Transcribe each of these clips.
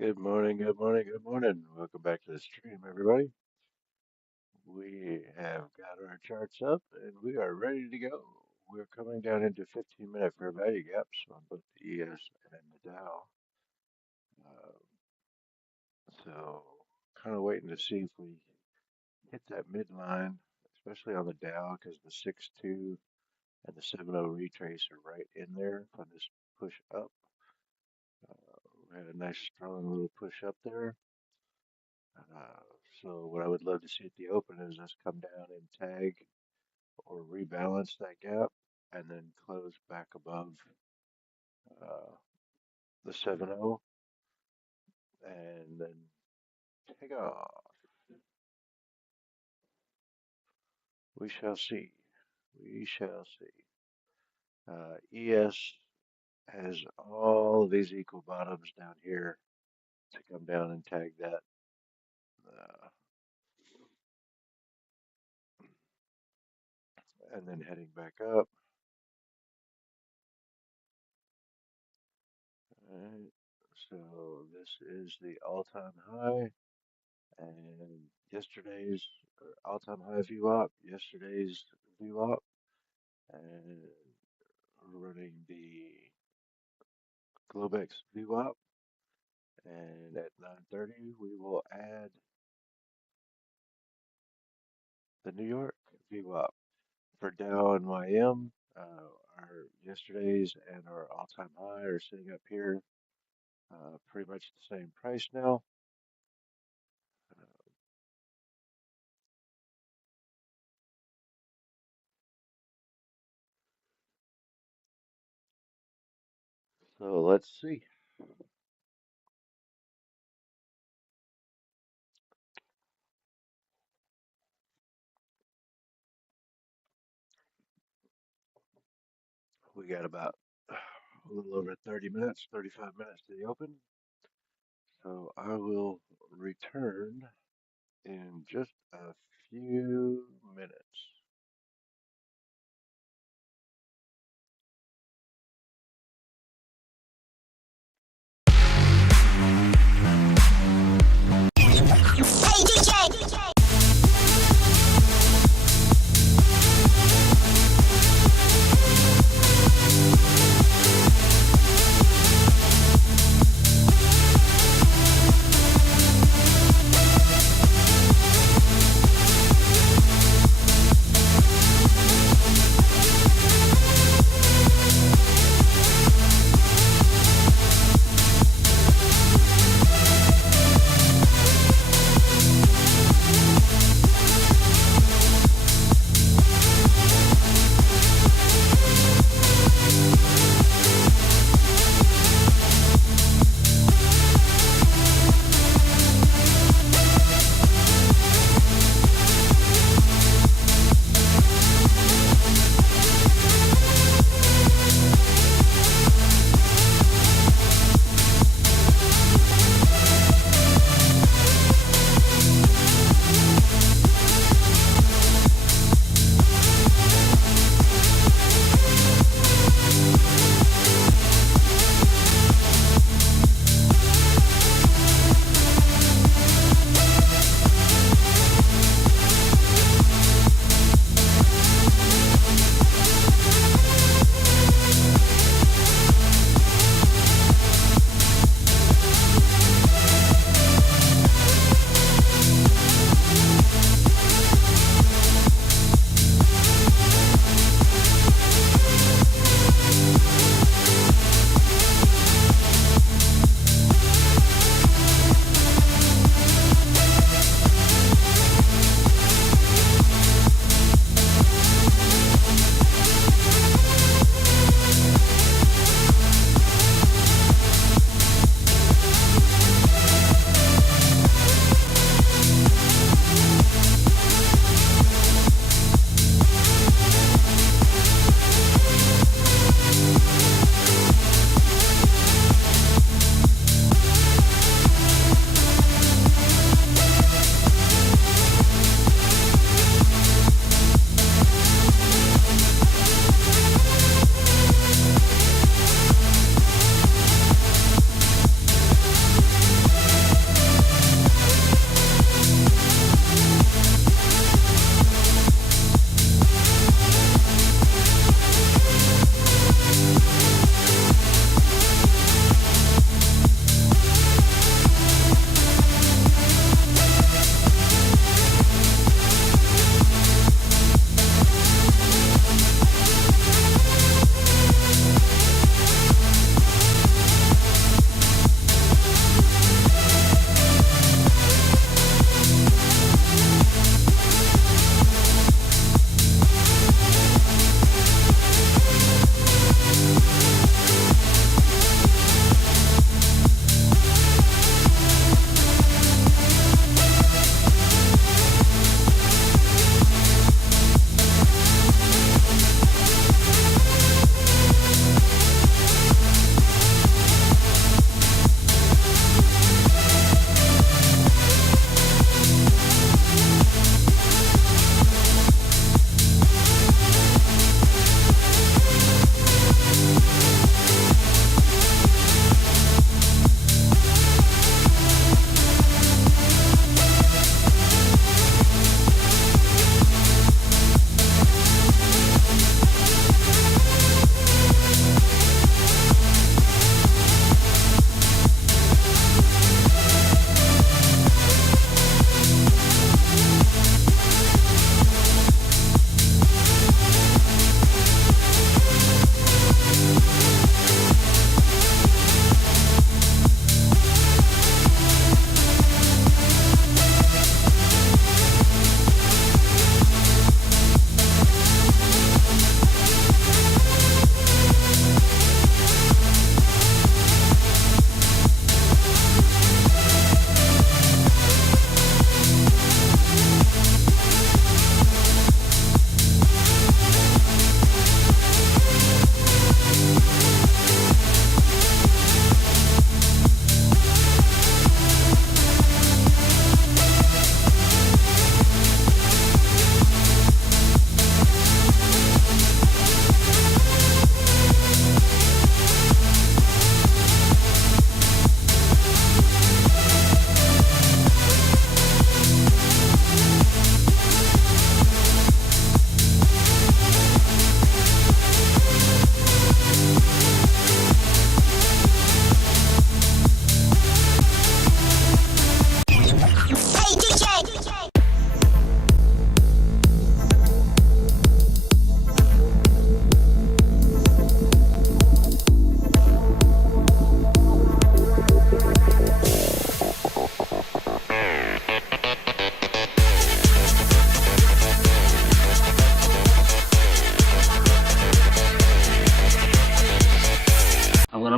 Good morning, good morning, good morning. Welcome back to the stream, everybody. We have got our charts up and we are ready to go. We're coming down into 15-minute fair value gaps on both the ES and the Dow. Uh, so, kind of waiting to see if we hit that midline, especially on the Dow, because the 6-2 and the 7-0 retrace are right in there for this push up. We had a nice, strong little push up there. Uh, so what I would love to see at the open is us come down and tag or rebalance that gap and then close back above uh, the 7-0 and then take off. We shall see. We shall see. ES has all of these equal bottoms down here to come down and tag that. And then heading back up. Alright, so this is the all-time high and yesterday's all-time high VWAP, yesterday's VWAP, and we're running the Globex VWAP, and at 9:30 we will add the New York VWAP. For Dow and YM, our yesterday's and our all-time high are sitting up here, pretty much the same price now. So let's see. We got about a little over 30 minutes, 35 minutes to the open. So I will return in just a few minutes. Hey DJ!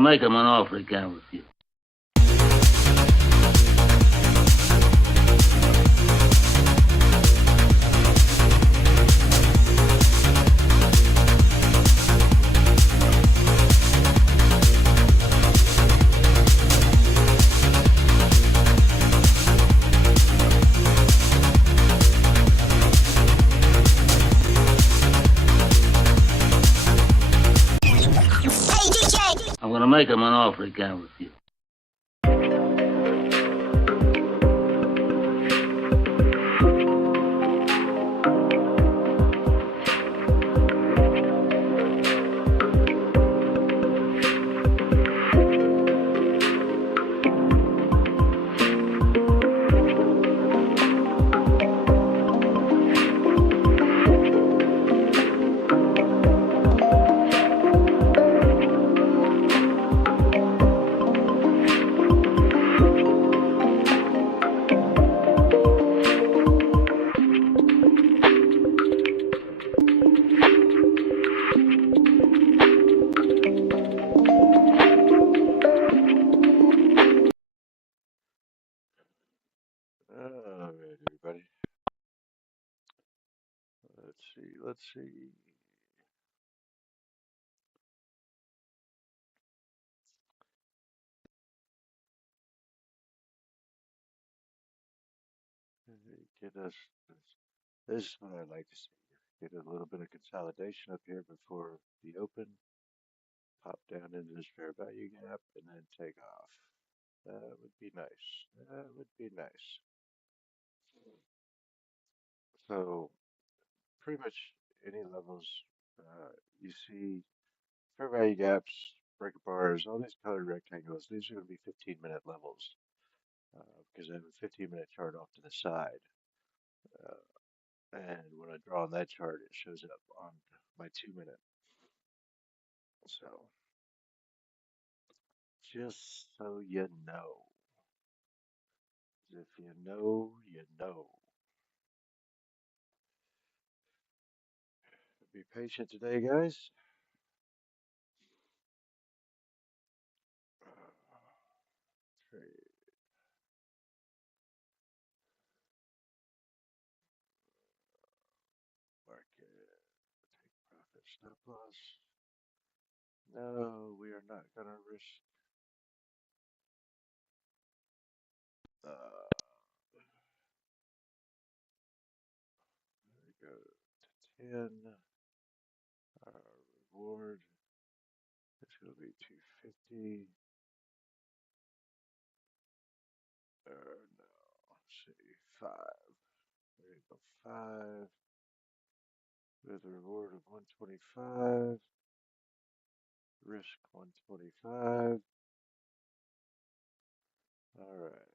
gonna make him an offer he can't refuse. Hey, DJ! I'm gonna make him an offer he can't refuse. All right, everybody. Let's see. Let's see. Get us. This is what I like to see. Get a little bit of consolidation up here before the open. Pop down into this fair value gap and then take off. That would be nice. That would be nice. So pretty much any levels you see fair value gaps, breaker bars, all these colored rectangles. These are going to be 15-minute levels because I have a 15-minute chart off to the side. And when I draw on that chart, it shows up on my 2-minute. So just so you know, if you know, you know. Be patient today, guys. Trade market, take profit, stop loss. No, we are not gonna risk. There we go to 10. Our reward is gonna be 250. No, let's see, 5. There you go, 5 with a reward of 125. Risk 125. All right.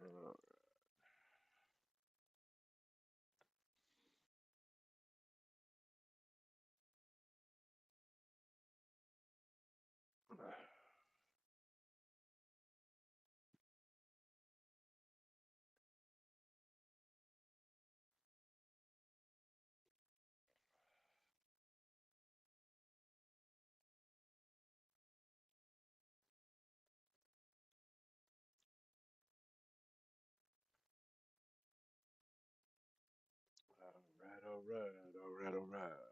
Uh, all right, all right, all right.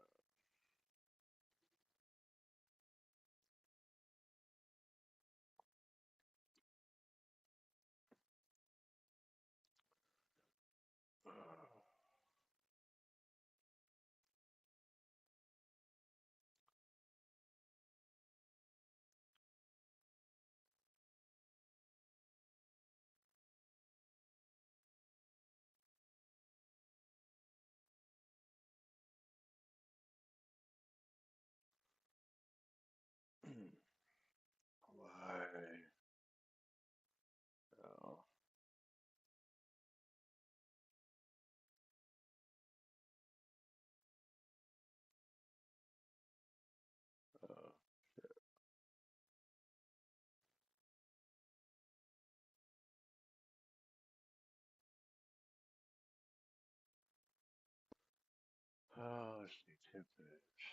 Let's see, templates,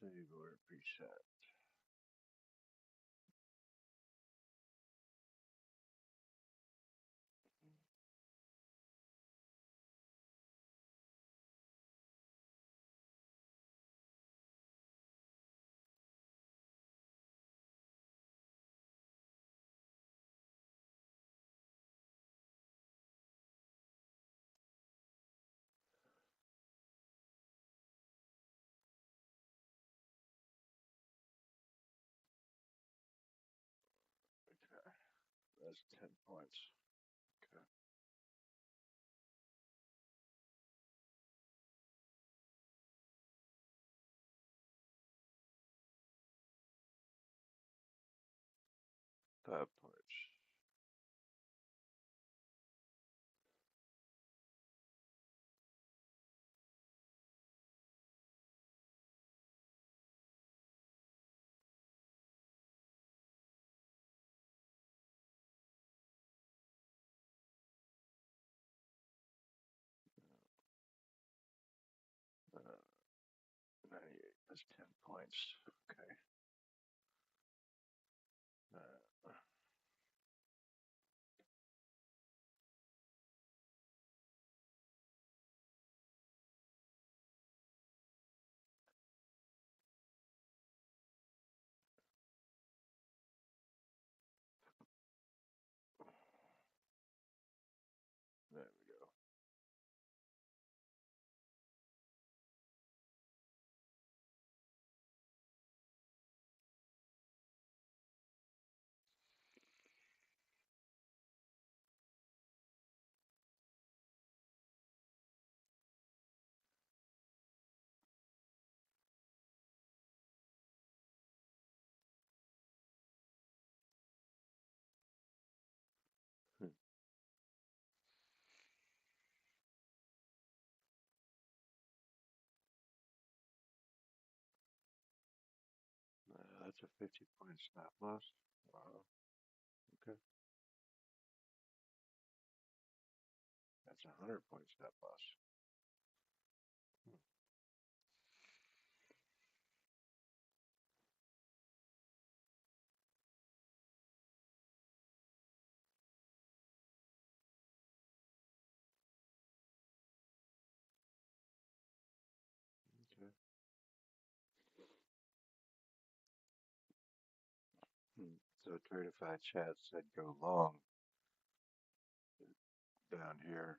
save order preset. Okay, that's 10 points. Okay, 5 points. Uh, 98, that's 10 points. Okay, uh, there we go. Hmm. That's a 50-point stop loss. Wow. Okay, that's a 100-point stop loss. Hmm. Okay. Hmm. So Tradeify chat said go long down here,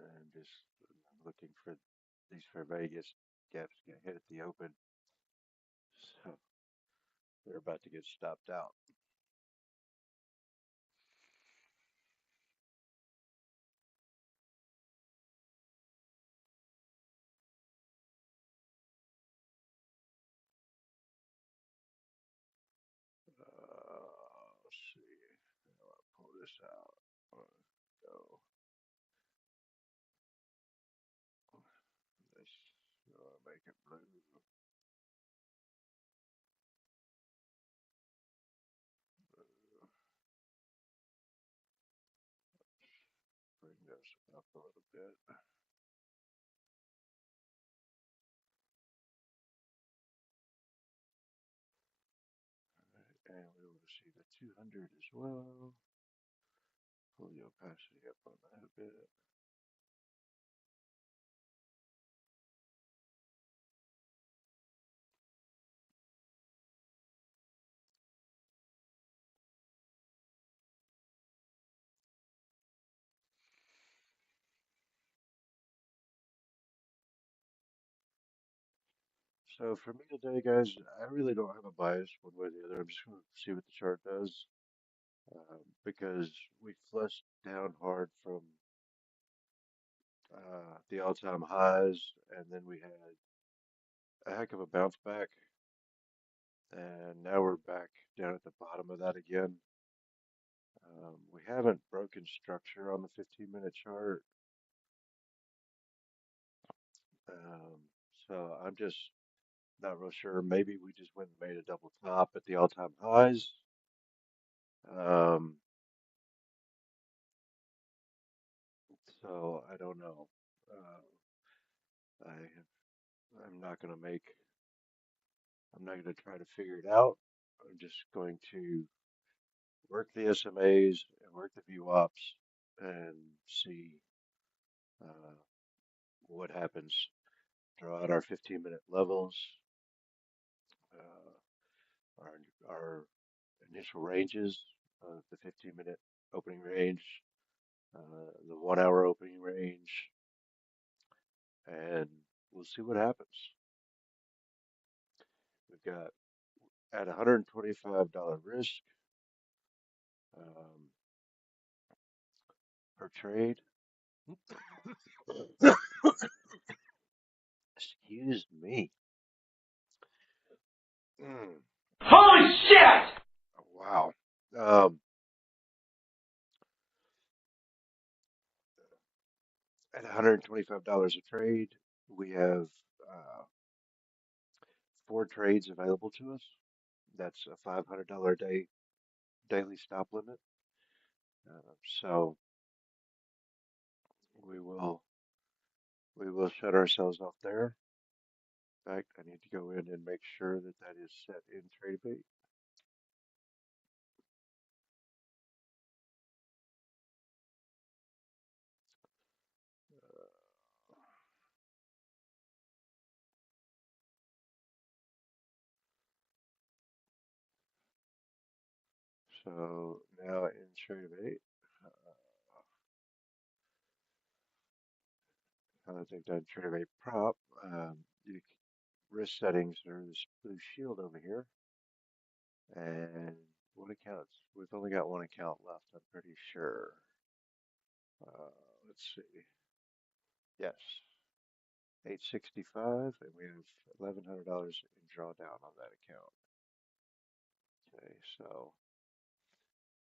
and just looking for these for Vegas gaps get hit at the open, so they're about to get stopped out. Let's see. I'll pull this out. Go. This. Make it blue. Blue. Bring this up a little bit. And we will see the 200 as well. Pull the opacity up on that a bit. So for me today, guys, I really don't have a bias one way or the other. I'm just going to see what the chart does, because we flushed down hard from the all-time highs, and then we had a heck of a bounce back, and now we're back down at the bottom of that again. We haven't broken structure on the 15-minute chart, um, so I'm just not real sure. Maybe we just went and made a double top at the all-time highs. Um, So I don't know. I'm not gonna make. I'm not gonna try to figure it out. I'm just going to work the SMAs and work the VWAPs and see uh, what happens. Draw out our 15-minute levels, our initial ranges of the 15-minute opening range, the 1 hour opening range, and we'll see what happens. We've got at $125 risk um, per trade. Excuse me. Mm, Holy shit! wow. Um, at $125 a trade, we have 4 trades available to us. That's a $500 daily stop limit. So we will we will shut ourselves off there. In fact, I need to go in and make sure that that is set in TradeBait. So now in TradeBait, I think done TradeBait prop. You, risk settings are this blue shield over here, and what accounts? We've only got one account left. I'm pretty sure. Let's see. Yes, 865, and we have $1,100 in drawdown on that account. Okay, so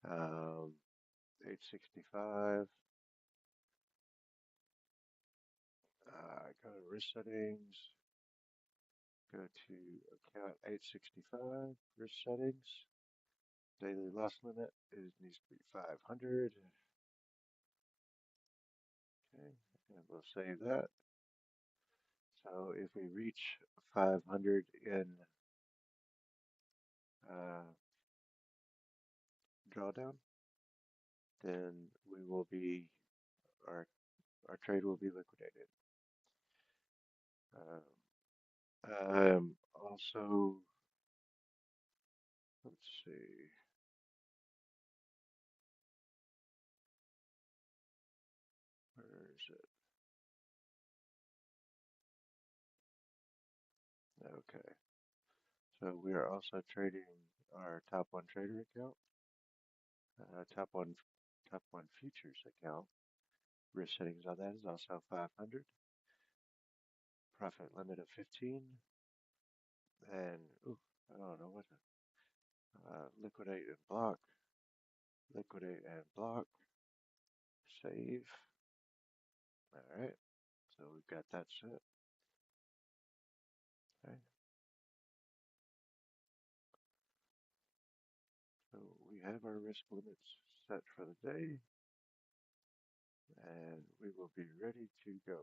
865. Go to risk settings. Go to account 865. Risk settings. Daily loss limit needs to be 500. Okay, and we'll save that. So if we reach 500 in uh, drawdown, then we will be our our trade will be liquidated. Also, let's see, where is it? Okay, so we are also trading our top one trader account, top one futures account. Risk settings on that is also 500. Profit limit of 15. And ooh, I don't know what to, liquidate and block. Liquidate and block. Save. All right. So we've got that set. Okay. So we have our risk limits set for the day, and we will be ready to go.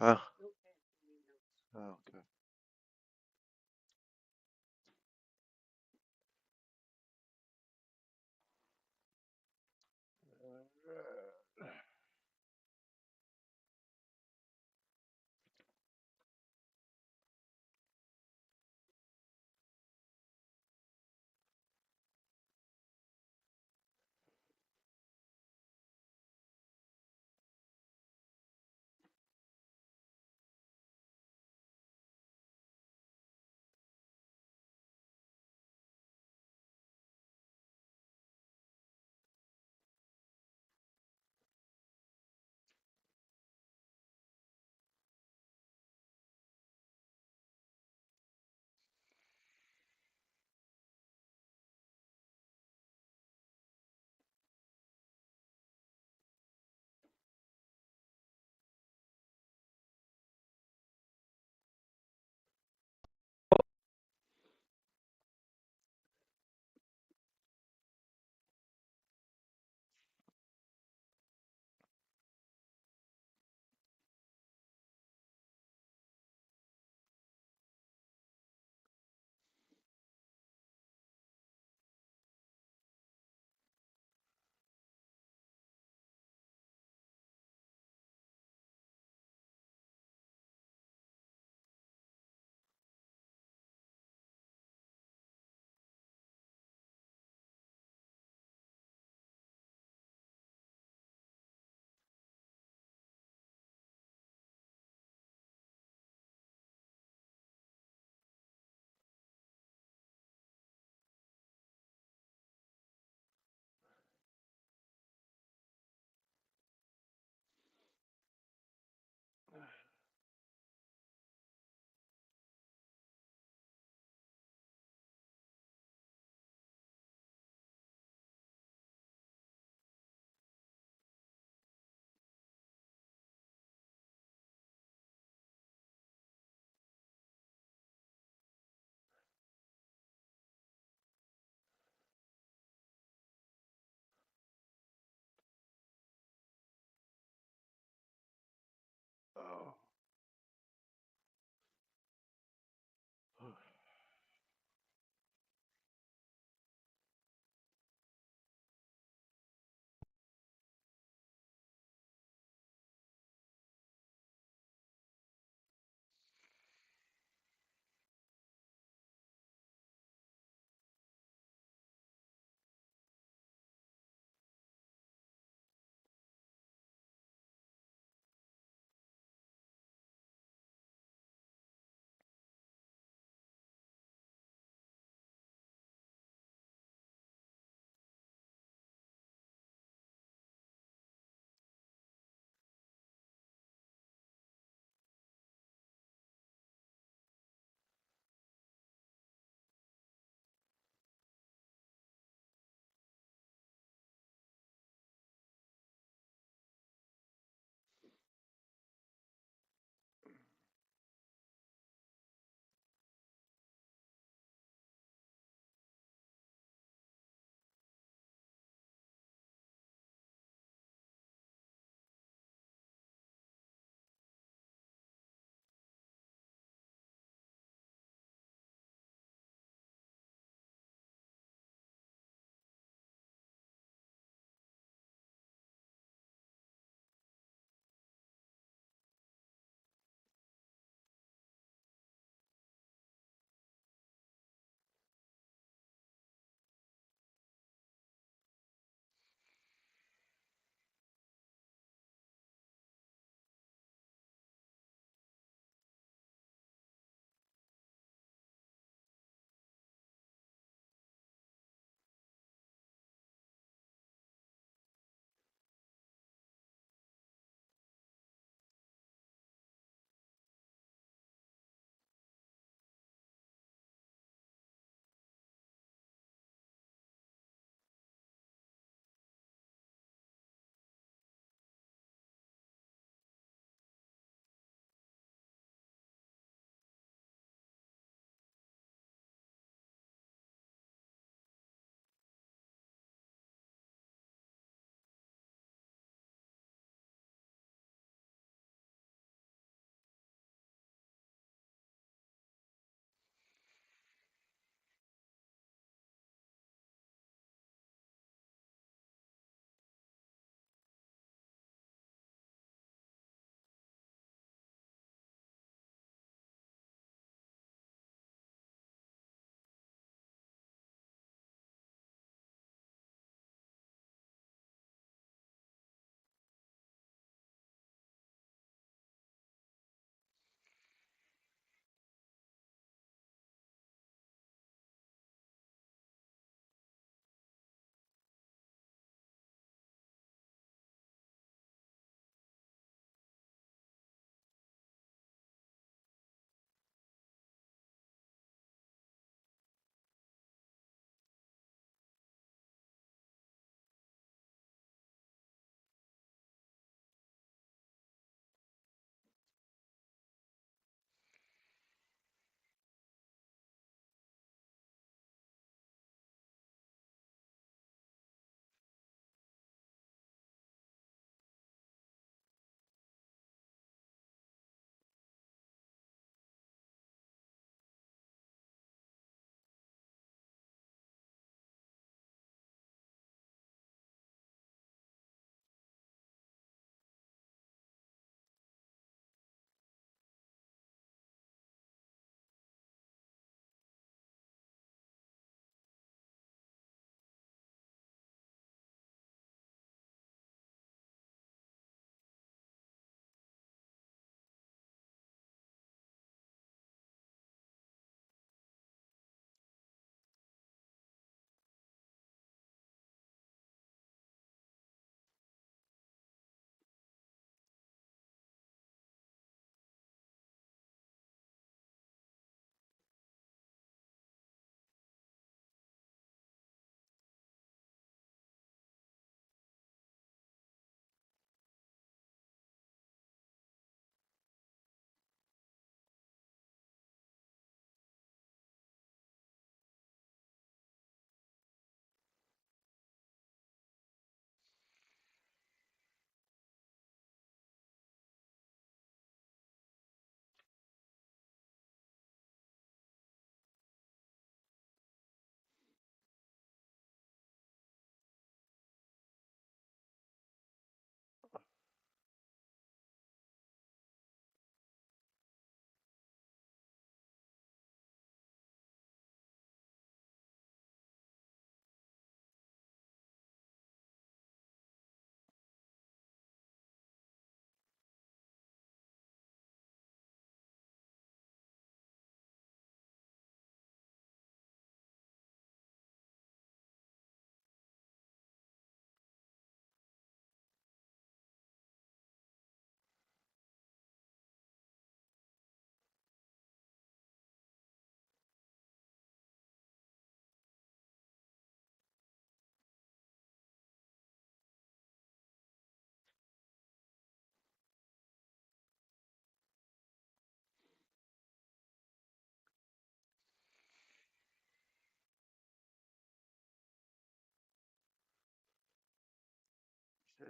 Uh, okay. Huh? Oh, okay.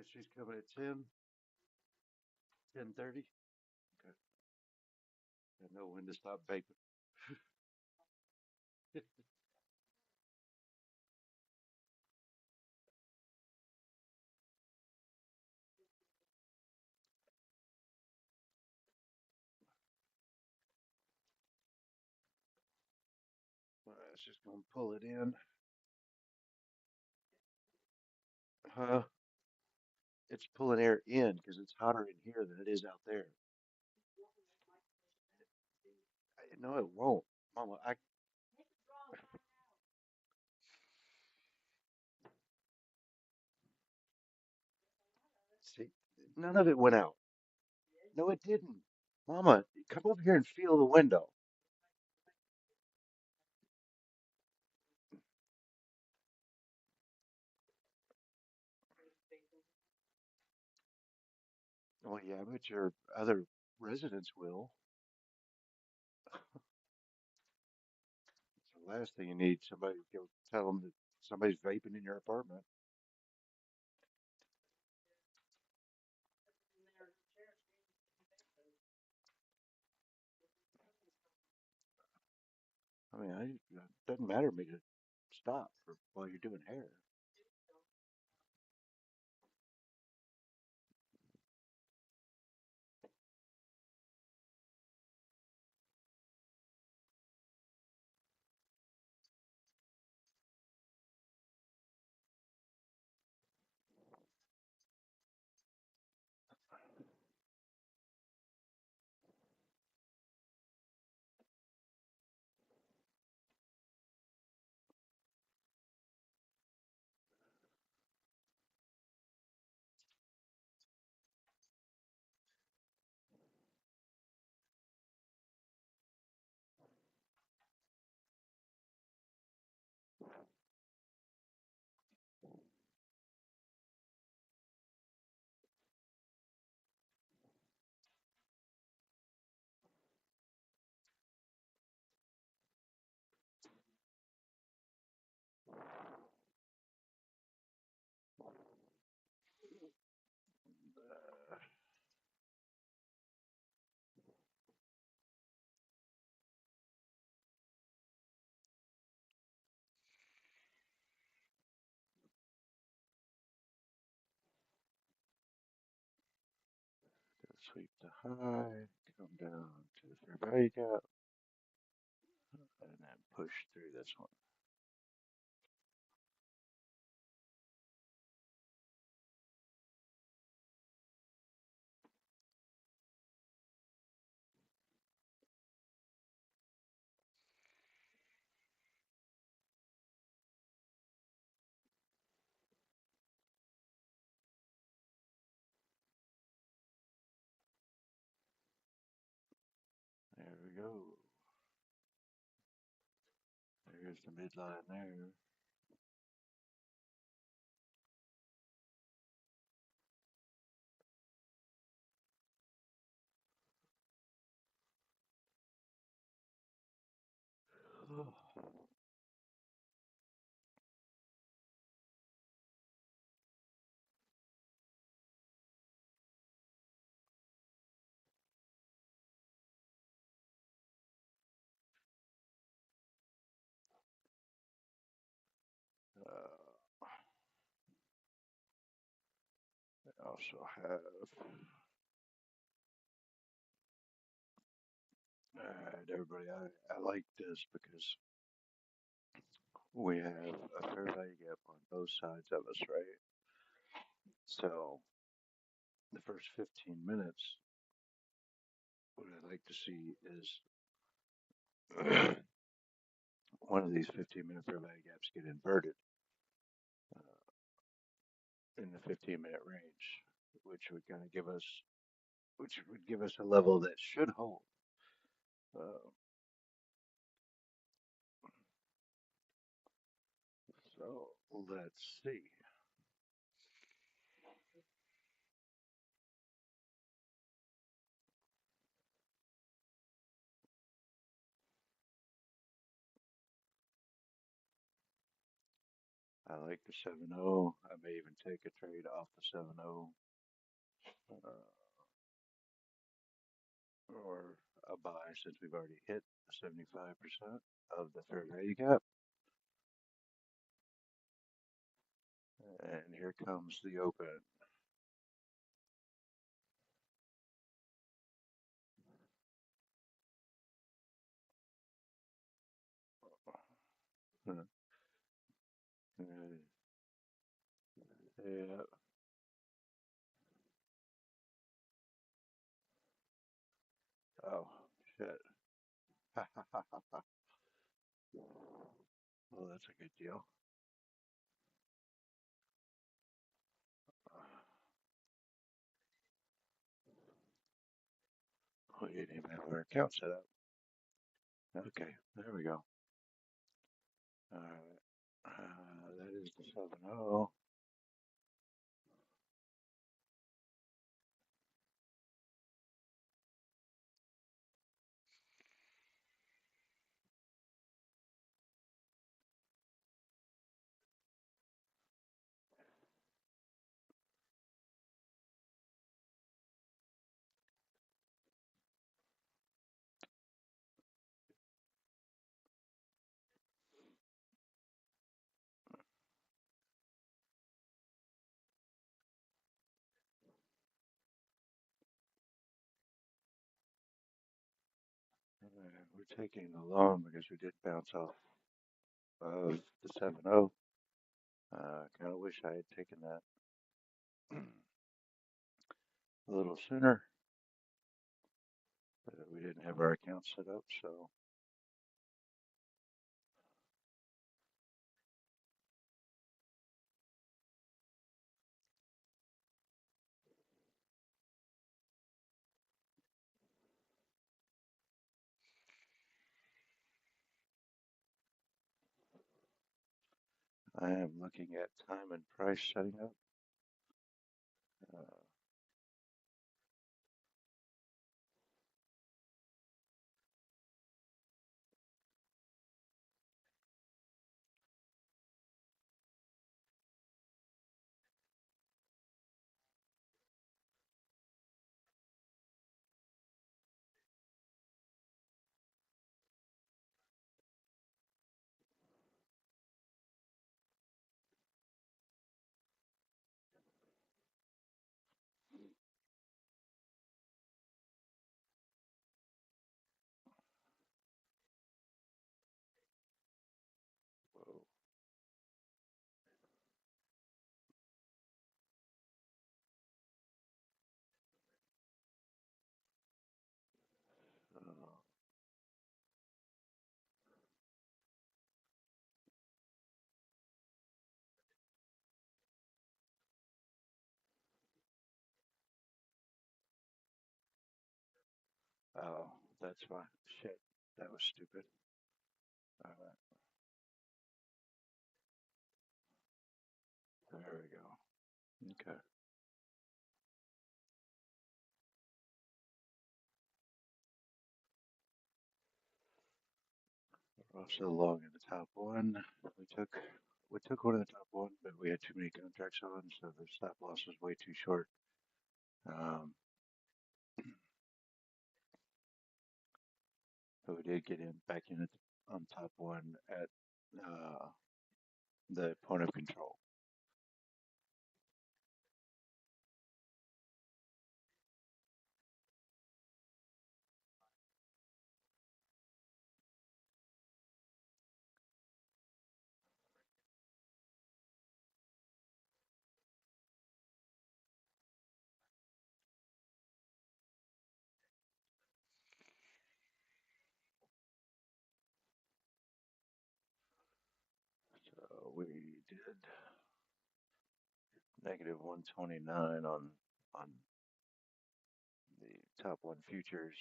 She's coming at 10, 10:30. Okay. I know when to stop vaping. It's just gonna pull it in. Huh? It's pulling air in because it's hotter in here than it is out there. No, it won't, Mama. I see. None of it went out. No, it didn't. Mama, come over here and feel the window. Well, yeah, but your other residents will. It's the last thing you need. Somebody go tell them that somebody's vaping in your apartment. I mean, it doesn't matter to me to stop for while you're doing hair. Sweep the high, come down to the fair value gap, and then push through this one. There we go. There's the midline there. I also have, alright, everybody, I like this because we have a fair value gap on both sides of us, right? So the first 15 minutes, what I'd like to see is one of these 15-minute fair value gaps get inverted in the 15-minute range, which would kind of give us, which would give us a level that should hold. Uh, so let's see. I like the 7-0. I may even take a trade off the 7-0, or a buy since we've already hit 75% of the fair value gap. And here comes the open. Yeah. Oh, shit. Well, that's a good deal. We didn't even have our account set up. Okay, there we go. All right. That is the 7-0. We're taking the long because we did bounce off of the 7-0. Kind of wish I had taken that a little sooner, but we didn't have our account set up, so I am looking at time and price setting up. Uh, whoa, oh, that's fine. Shit, that was stupid. All right, there we go. Okay. We're also long in the top one. We took we took one in the top one, but we had too many contracts on, so the stop loss was way too short. Um, but we did get in back in on top one at uh, the point of control. So we did negative 129 on the top one futures.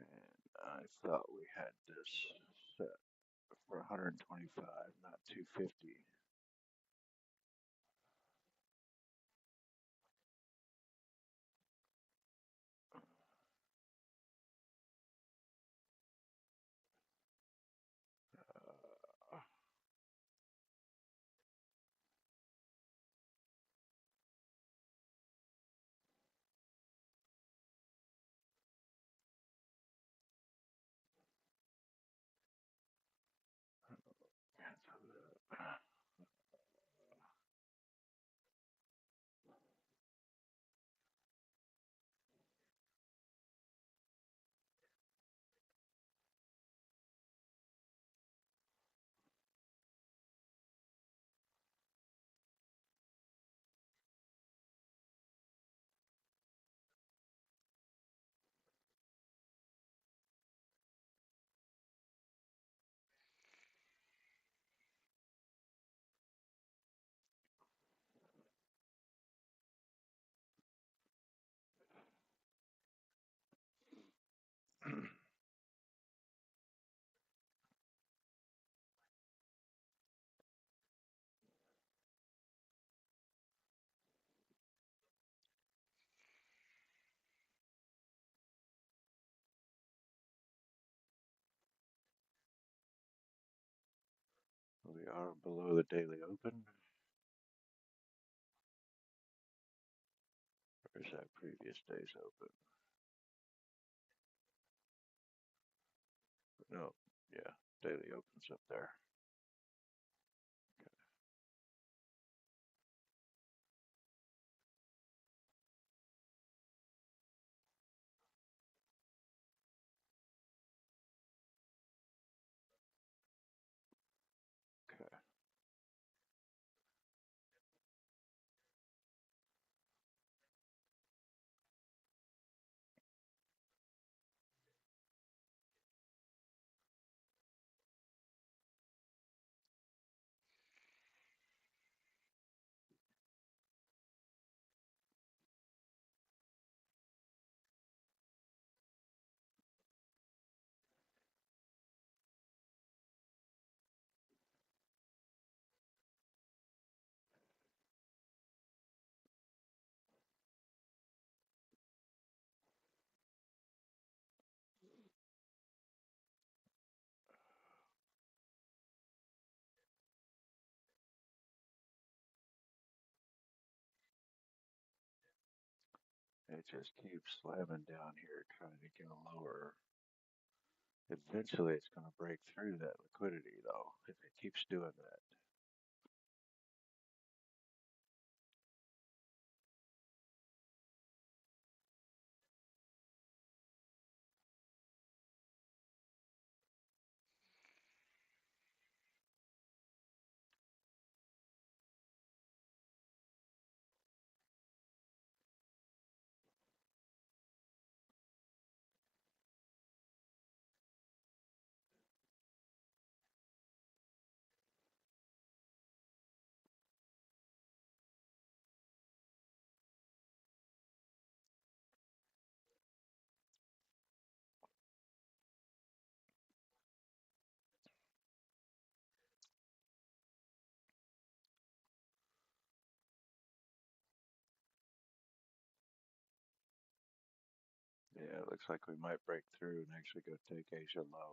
And I thought we had this set for 125, not 250. Uh, we are below the daily open. Where's that previous day's open? No, yeah, daily opens up there. Okay. It just keeps slamming down here, trying to get lower. Eventually, it's going to break through that liquidity, though, if it keeps doing that. Yeah, it looks like we might break through and actually go take Asia low.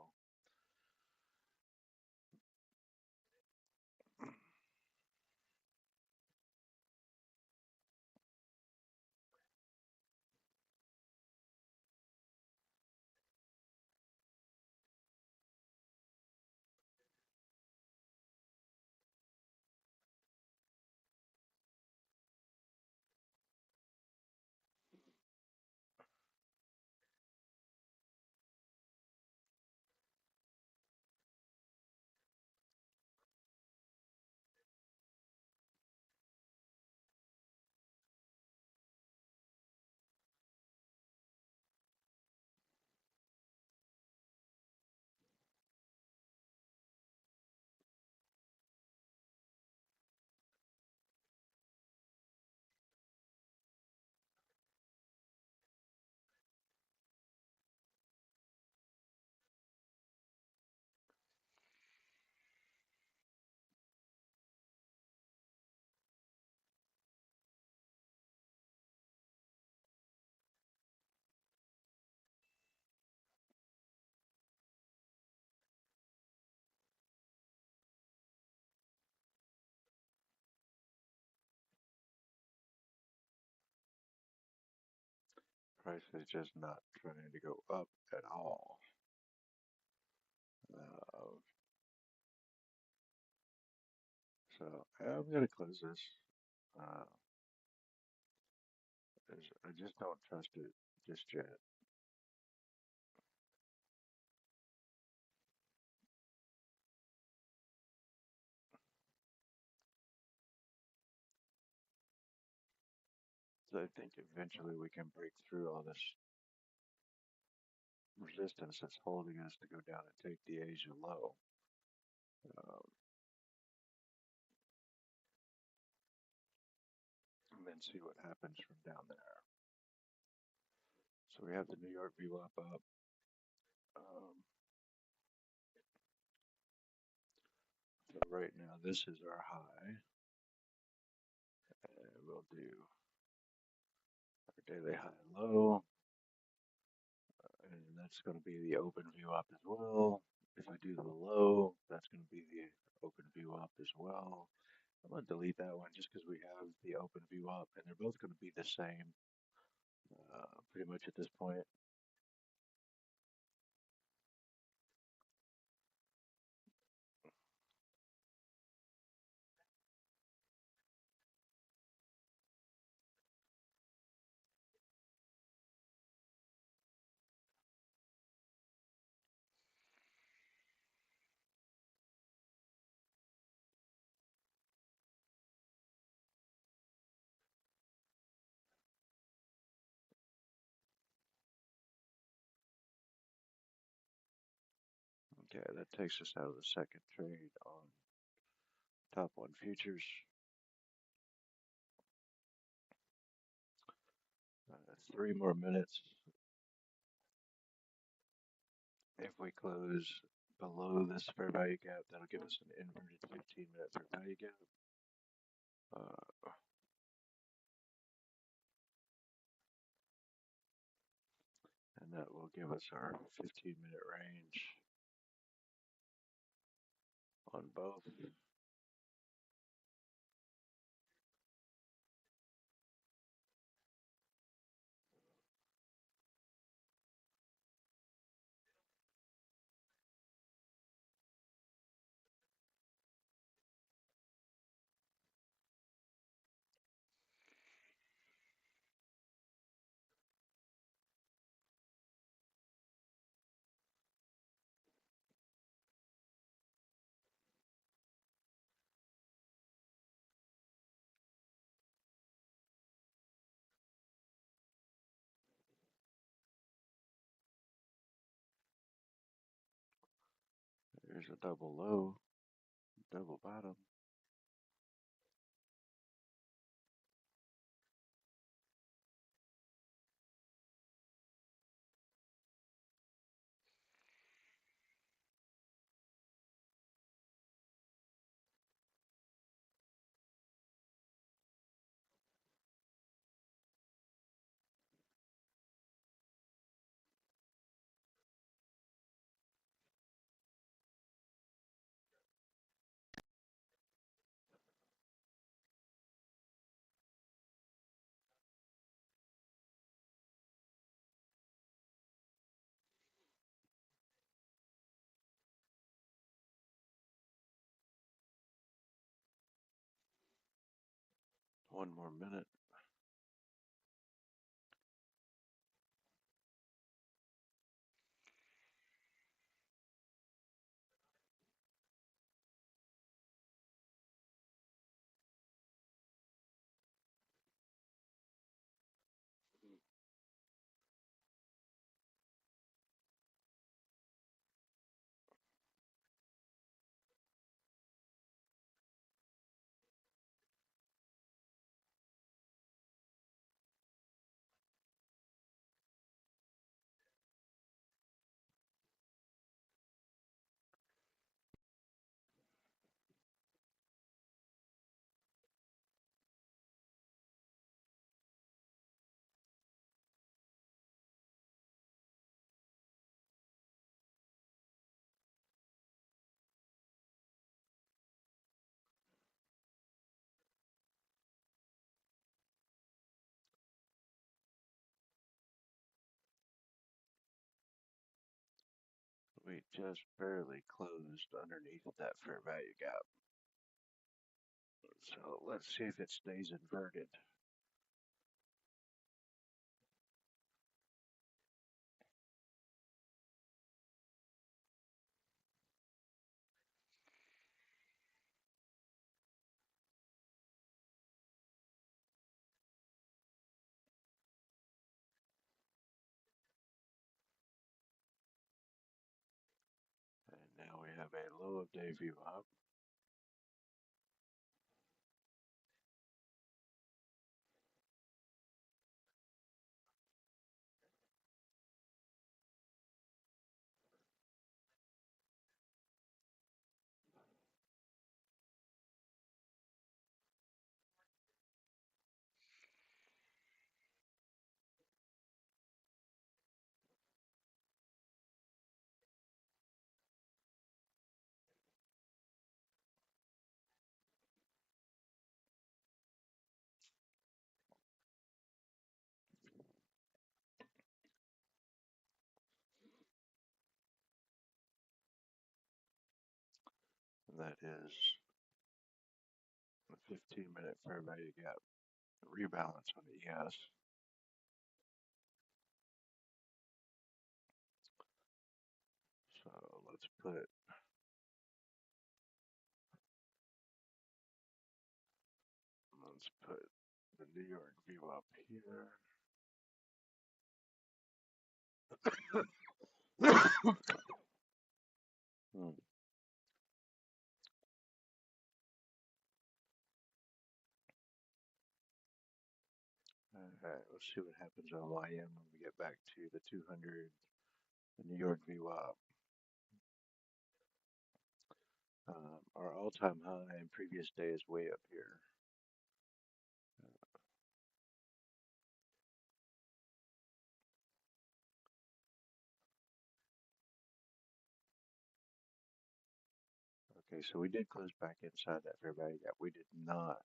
Price is just not trying to go up at all. Uh, so I'm gonna close this. Uh, I just don't trust it just yet. So I think eventually we can break through all this resistance that's holding us to go down and take the Asia low. Um, and then see what happens from down there. So we have the New York VWAP up. Um, so right now this is our high, and we'll do our daily high and low, and that's going to be the open VWAP as well. If I do the low, that's going to be the open VWAP as well. I'm going to delete that one just because we have the open VWAP, and they're both going to be the same pretty much at this point. Okay, that takes us out of the second trade on top one futures. 3 more minutes. If we close below this fair value gap, that'll give us an inverted 15-minute fair value gap. And that will give us our 15-minute range on both. There's a double low, double bottom. One more minute. We just barely closed underneath that fair value gap. So let's see if it stays inverted. And now we have a low of day VWAP. And that is the 15-minute fair value gap rebalance on the ES. So let's put the New York VWAP here. Hmm. Alright, let's see what happens on YM when we get back to the 200, the New York VWAP. Our all-time high in previous day is way up here. Okay, so we did close back inside that fair value gap. We did not.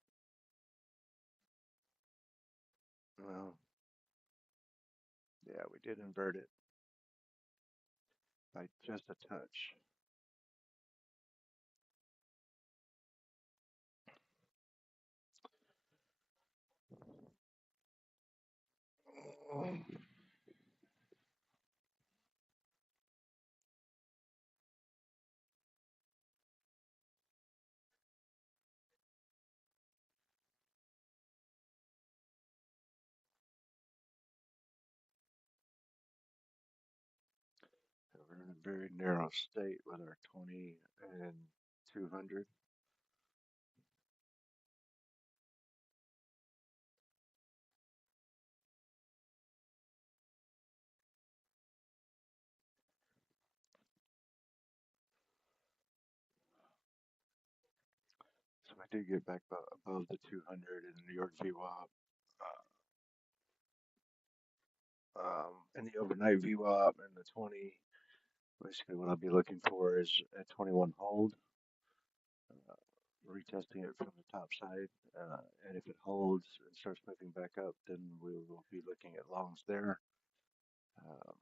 Well, yeah, we did invert it by just a touch. We're in a very narrow state with our 20 and 200. So I do get back above the 200 in the New York VWAP. And the overnight VWAP and the 20. Basically, what I'll be looking for is a 21 hold, retesting it from the top side. And if it holds and starts moving back up, then we will be looking at longs there. Um,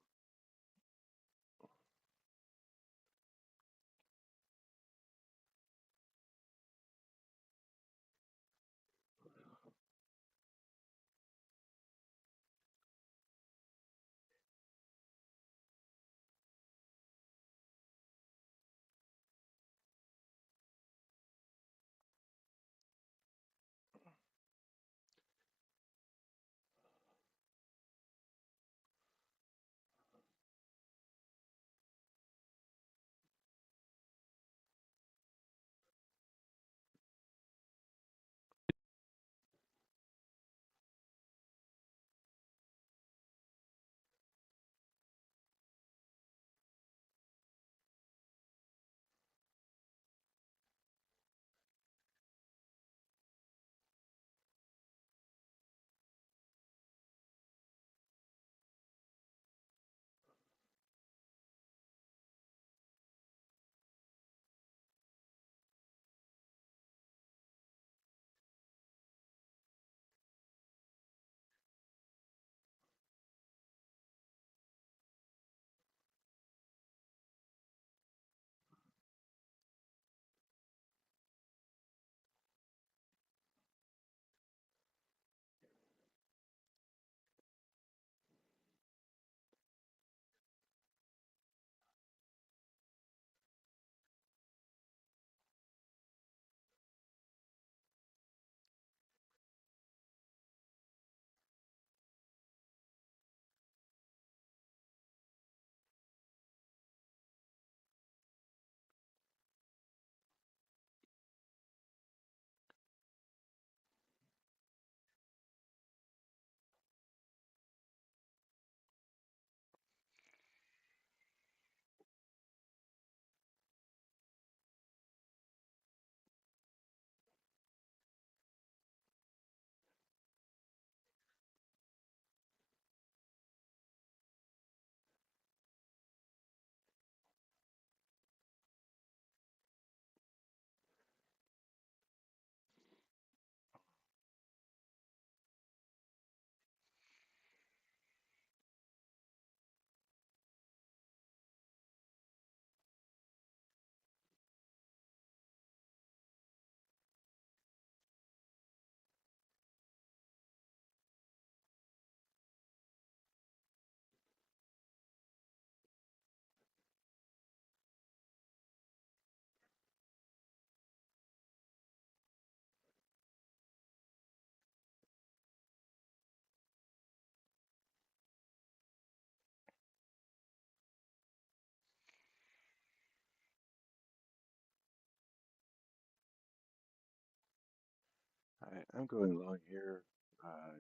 I'm going long here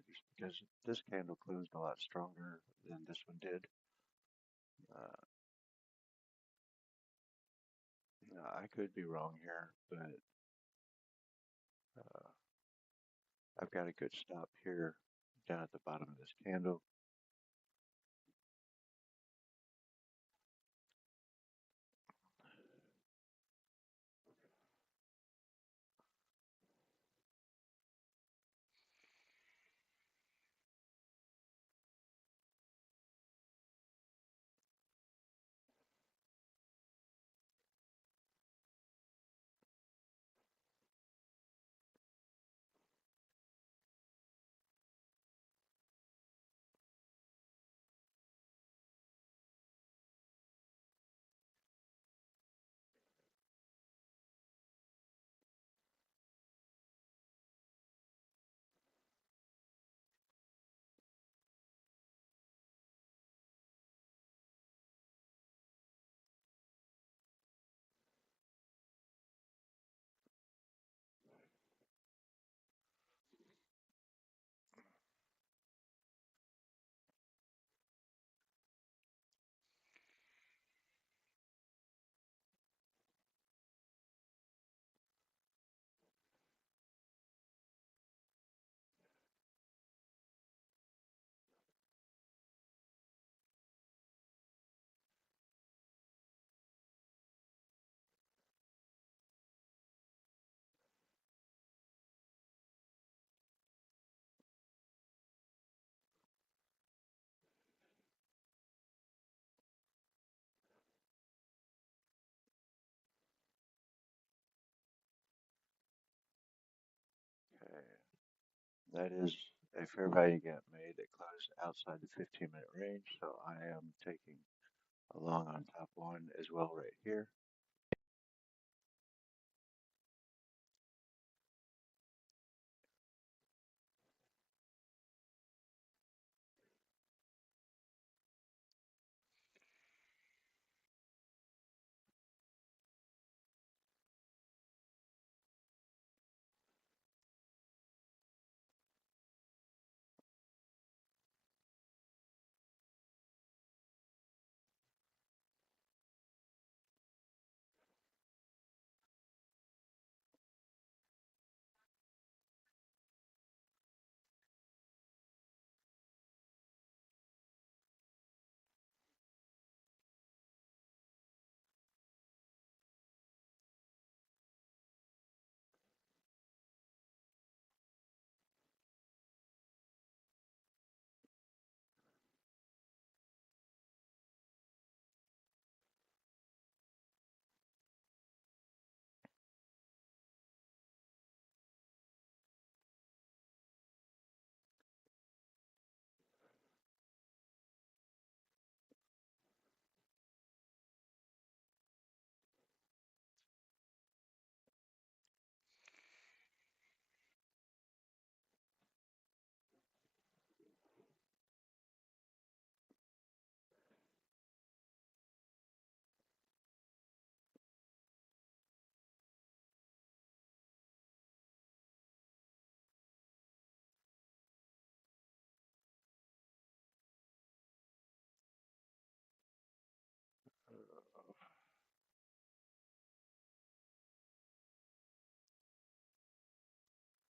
just because this candle closed a lot stronger than this one did. Uh, I could be wrong here, but uh, I've got a good stop here down at the bottom of this candle. Okay, that is a fair value gap made that closed outside the 15-minute range, so I am taking a long on top one as well right here.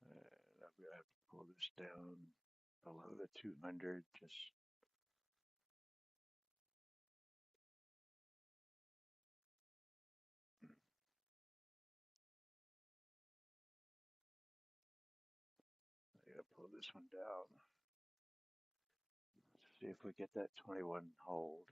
And I'm gonna have to pull this down below the 200. Just I gotta pull this one down. See if we get that 21 hold.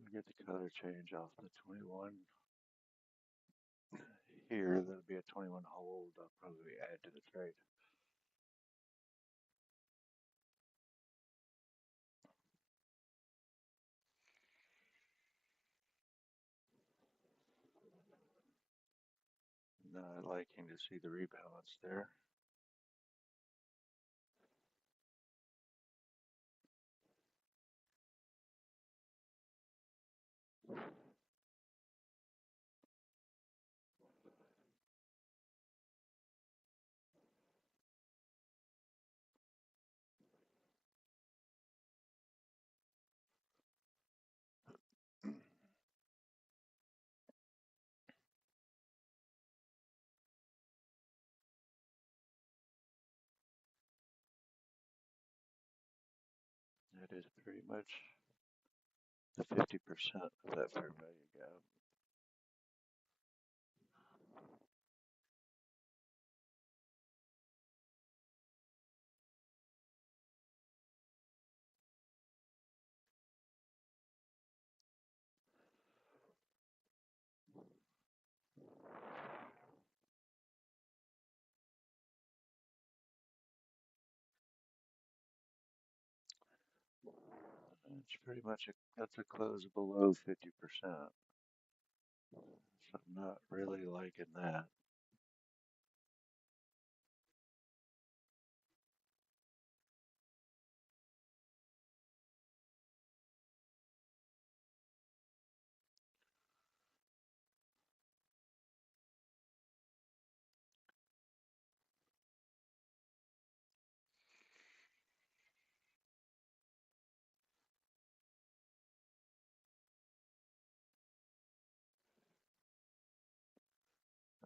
We get the color change off the 21 here. That'll be a 21 hold. I'll probably add to the trade. Not liking to see the rebalance there. That is pretty much the 50% of that fair value gap. It's pretty much that's a close below 50%. So I'm not really liking that.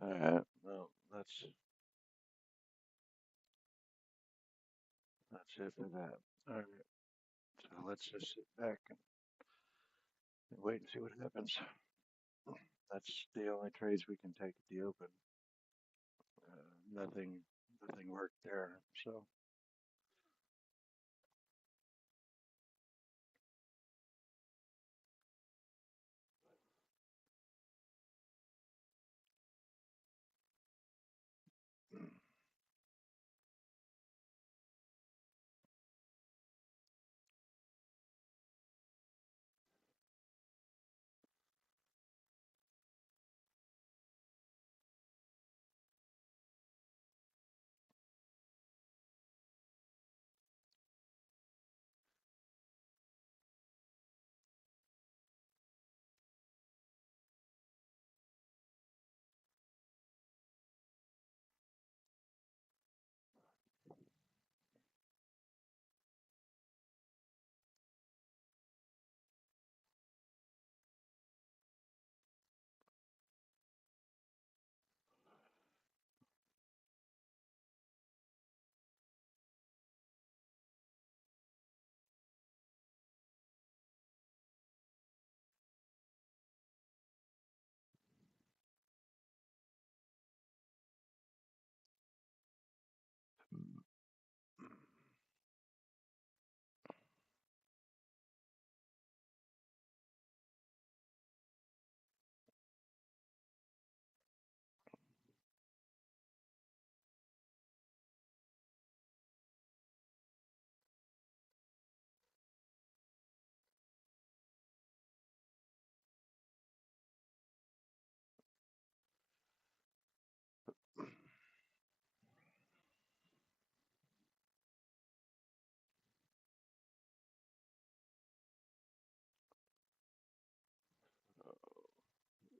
All right, well, that's it for that. All right, so let's just sit back and wait and see what happens. That's the only trades we can take at the open. Nothing worked there. So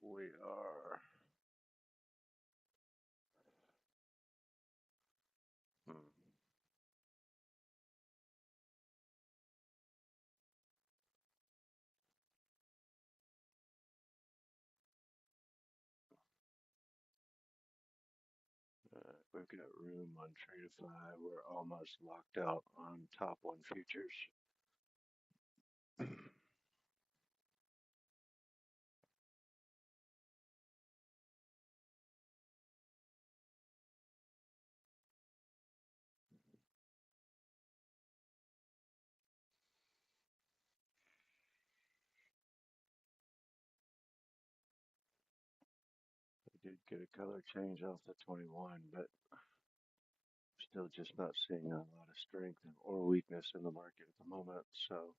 we are. Hmm, we've got room on 3 to 5. We're almost locked out on top one futures. We did get a color change off the 21, but still just not seeing a lot of strength or weakness in the market at the moment. So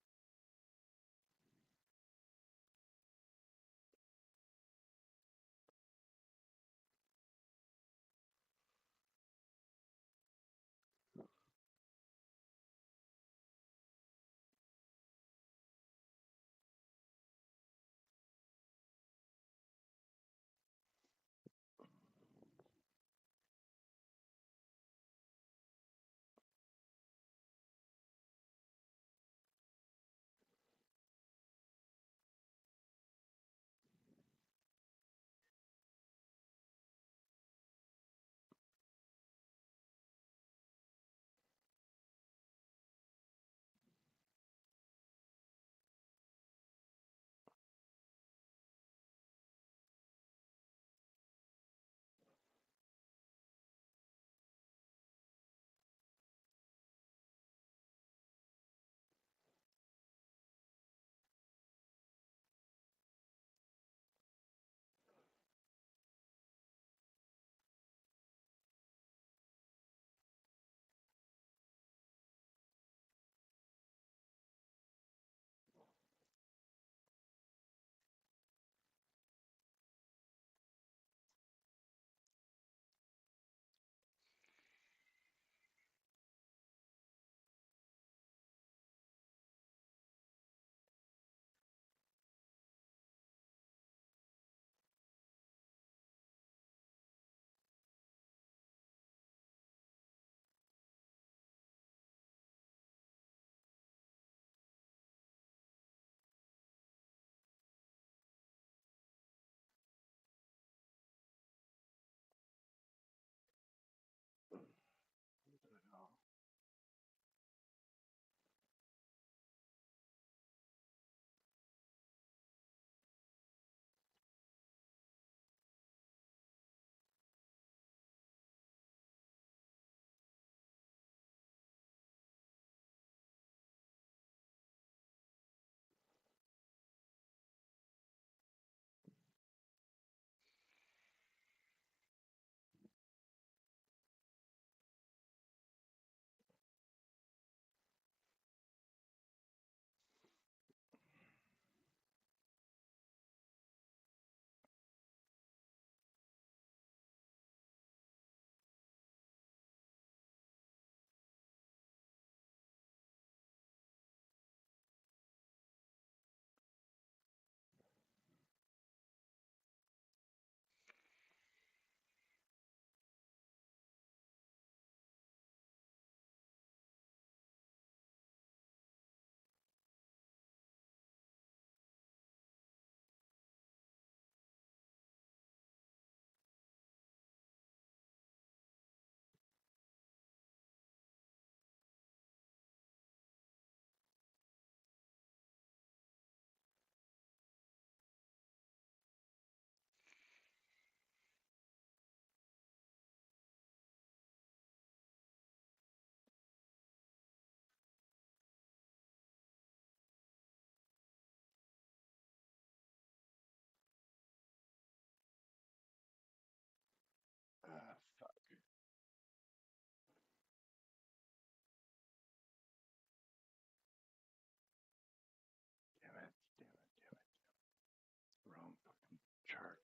chart.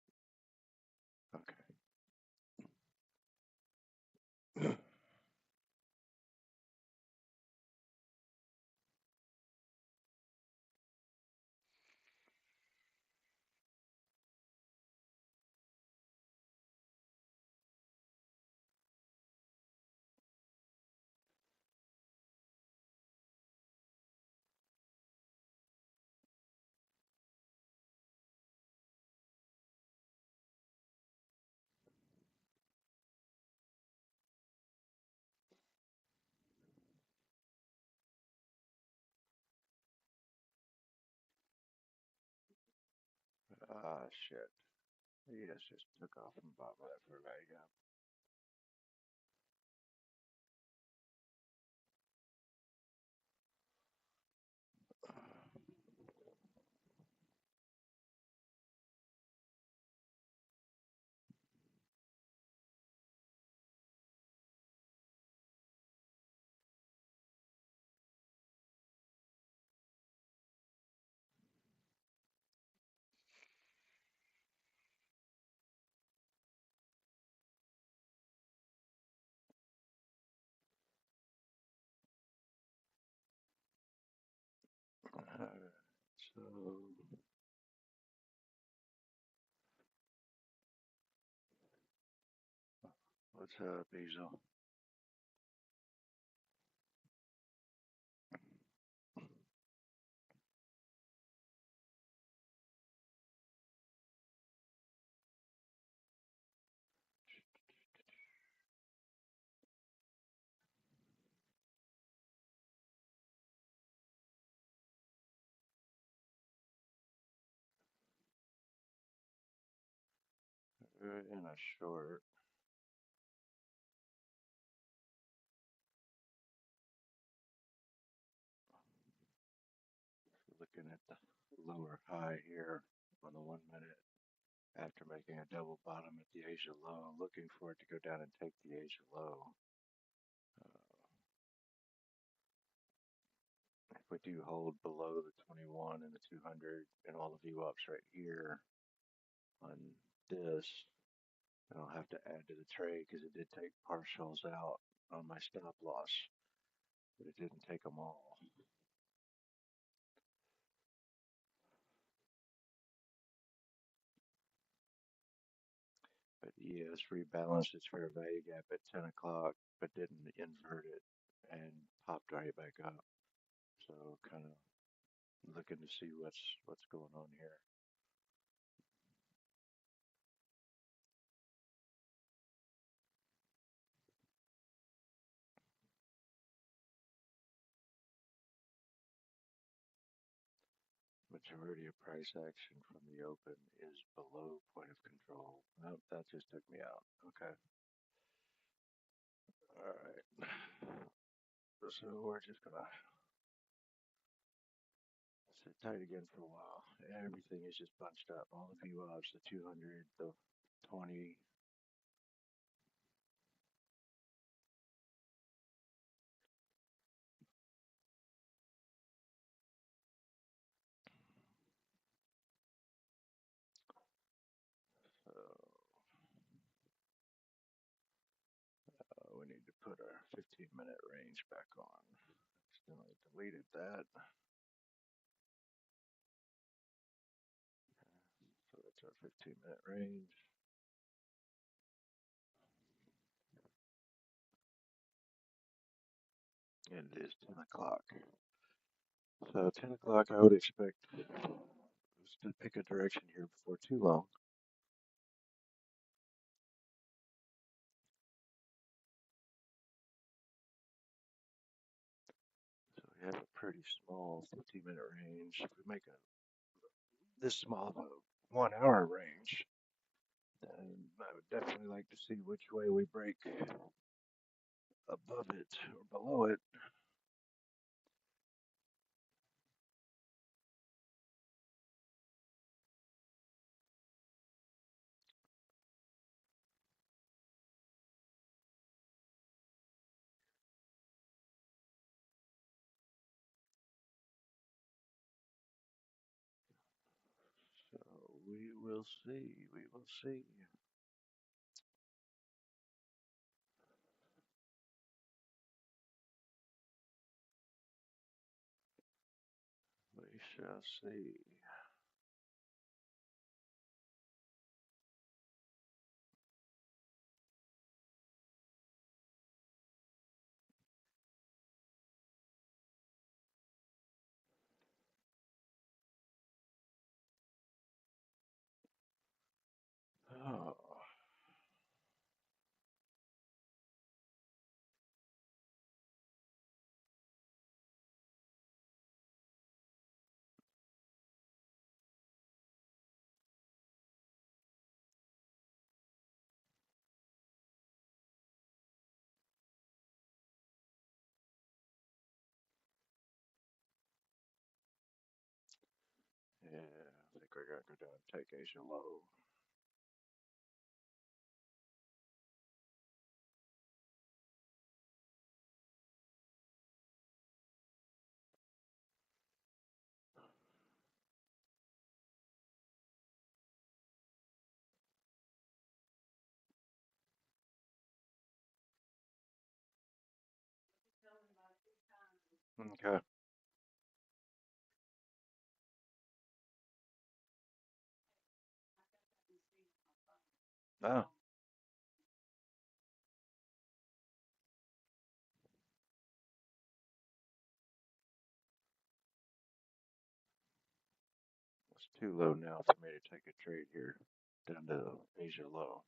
Okay. Ah, shit. Yes, just took off from the bottom of that fair value gap. So, what's up, Hazel? In a short, looking at the lower high here on the 1 minute after making a double bottom at the Asia low, looking for it to go down and take the Asia low. If we do hold below the 21 and the 200 and all the VWAPs right here on this, then I'll have to add to the trade because it did take partials out on my stop loss, but it didn't take them all. But ES rebalanced its fair value gap at 10 o'clock, but didn't invert it and popped right back up. So kind of looking to see what's going on here. Majority of price action from the open is below point of control. Nope, that just took me out. Okay. All right. So we're just gonna sit tight again for a while. Everything is just bunched up. All the VWAPs, the 200, the 20. So we need to put our 15-minute range back on. Accidentally deleted that. So that's our 15-minute range. And it is 10 o'clock. So 10 o'clock, I would expect us to pick a direction here before too long. So we have a pretty small 15-minute range. If we make this small of a 1 hour range, then I would definitely like to see which way we break above it or below it. So We will see. We will see. We shall see. Oh, yeah. I think we're gonna go down and take Asia low. Okay. Oh, it's too low now for me to take a trade here down to Asia low.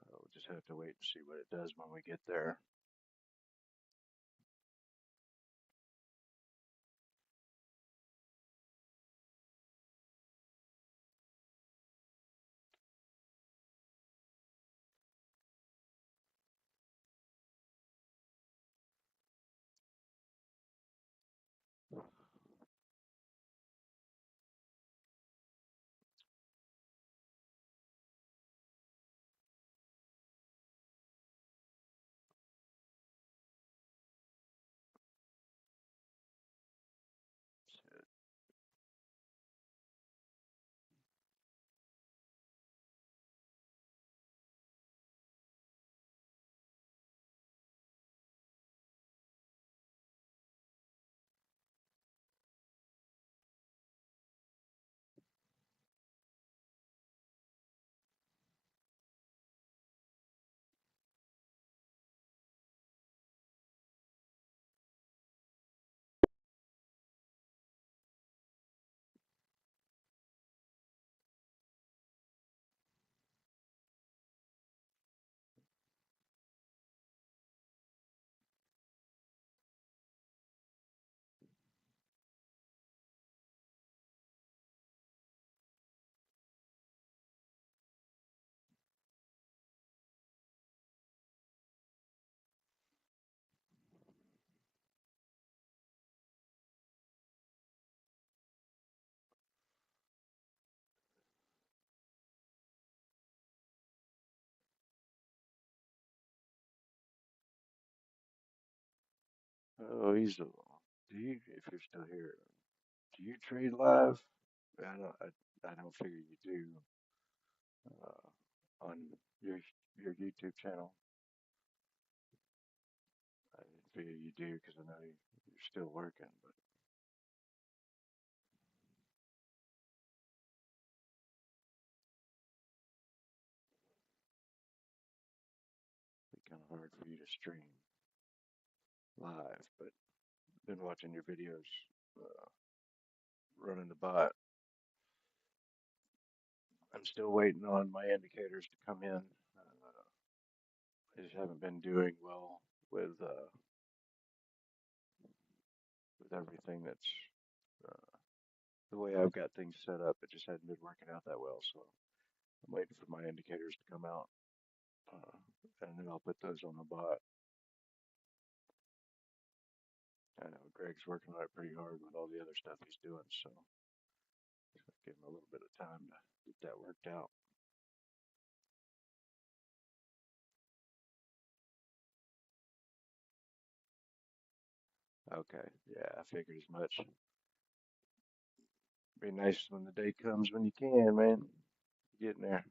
So we'll just have to wait and see what it does when we get there. Oh, Asia low. Do you, if you're still here, do you trade live? I don't figure you do on your your YouTube channel. I didn't figure you do because I know you're still working, but it'd be kind of hard for you to stream live. But been watching your videos, uh, running the bot. I'm still waiting on my indicators to come in. I just haven't been doing well with everything that's uh, the way I've got things set up. It just hadn't been working out that well, so I'm waiting for my indicators to come out, uh, and then I'll put those on the bot. I know Greg's working on it pretty hard with all the other stuff he's doing, so give him a little bit of time to get that worked out. Okay, yeah, I figured as much. Be nice when the day comes when you can, man. Getting there.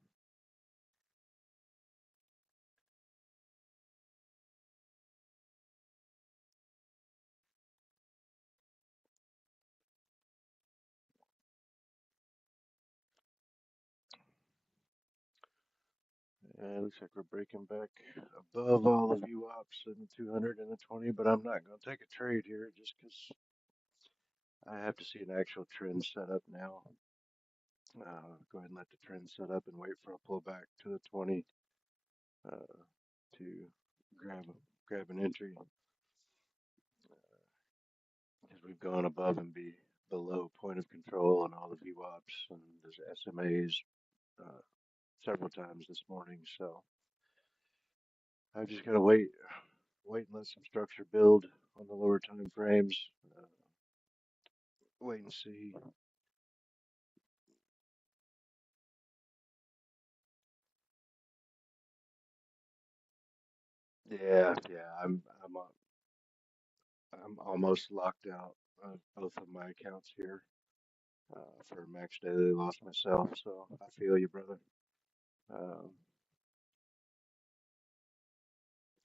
Looks like we're breaking back above all the VWAPs and the 200 and the 20, but I'm not going to take a trade here just because I have to see an actual trend set up now. Go ahead and let the trend set up and wait for a pullback to the 20 uh, to grab grab an entry because we've gone above and below point of control on all the VWAPs and there's SMAs uh, several times this morning. So I just gotta wait and let some structure build on the lower time frames. Uh, Wait and see. Yeah, I'm almost locked out of both of my accounts here for max daily loss myself. So I feel you, brother. Um,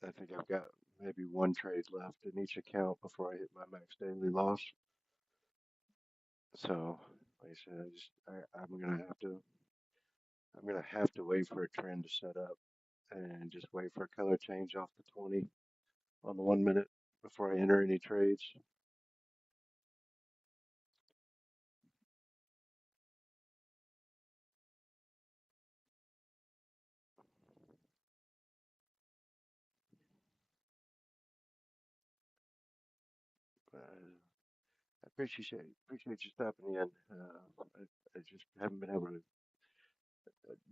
I think I've got maybe one trade left in each account before I hit my max daily loss. So, like I said, I'm gonna have to wait for a trend to set up and just wait for a color change off the 20 on the 1 minute before I enter any trades. I appreciate you stopping in. I just haven't been able to.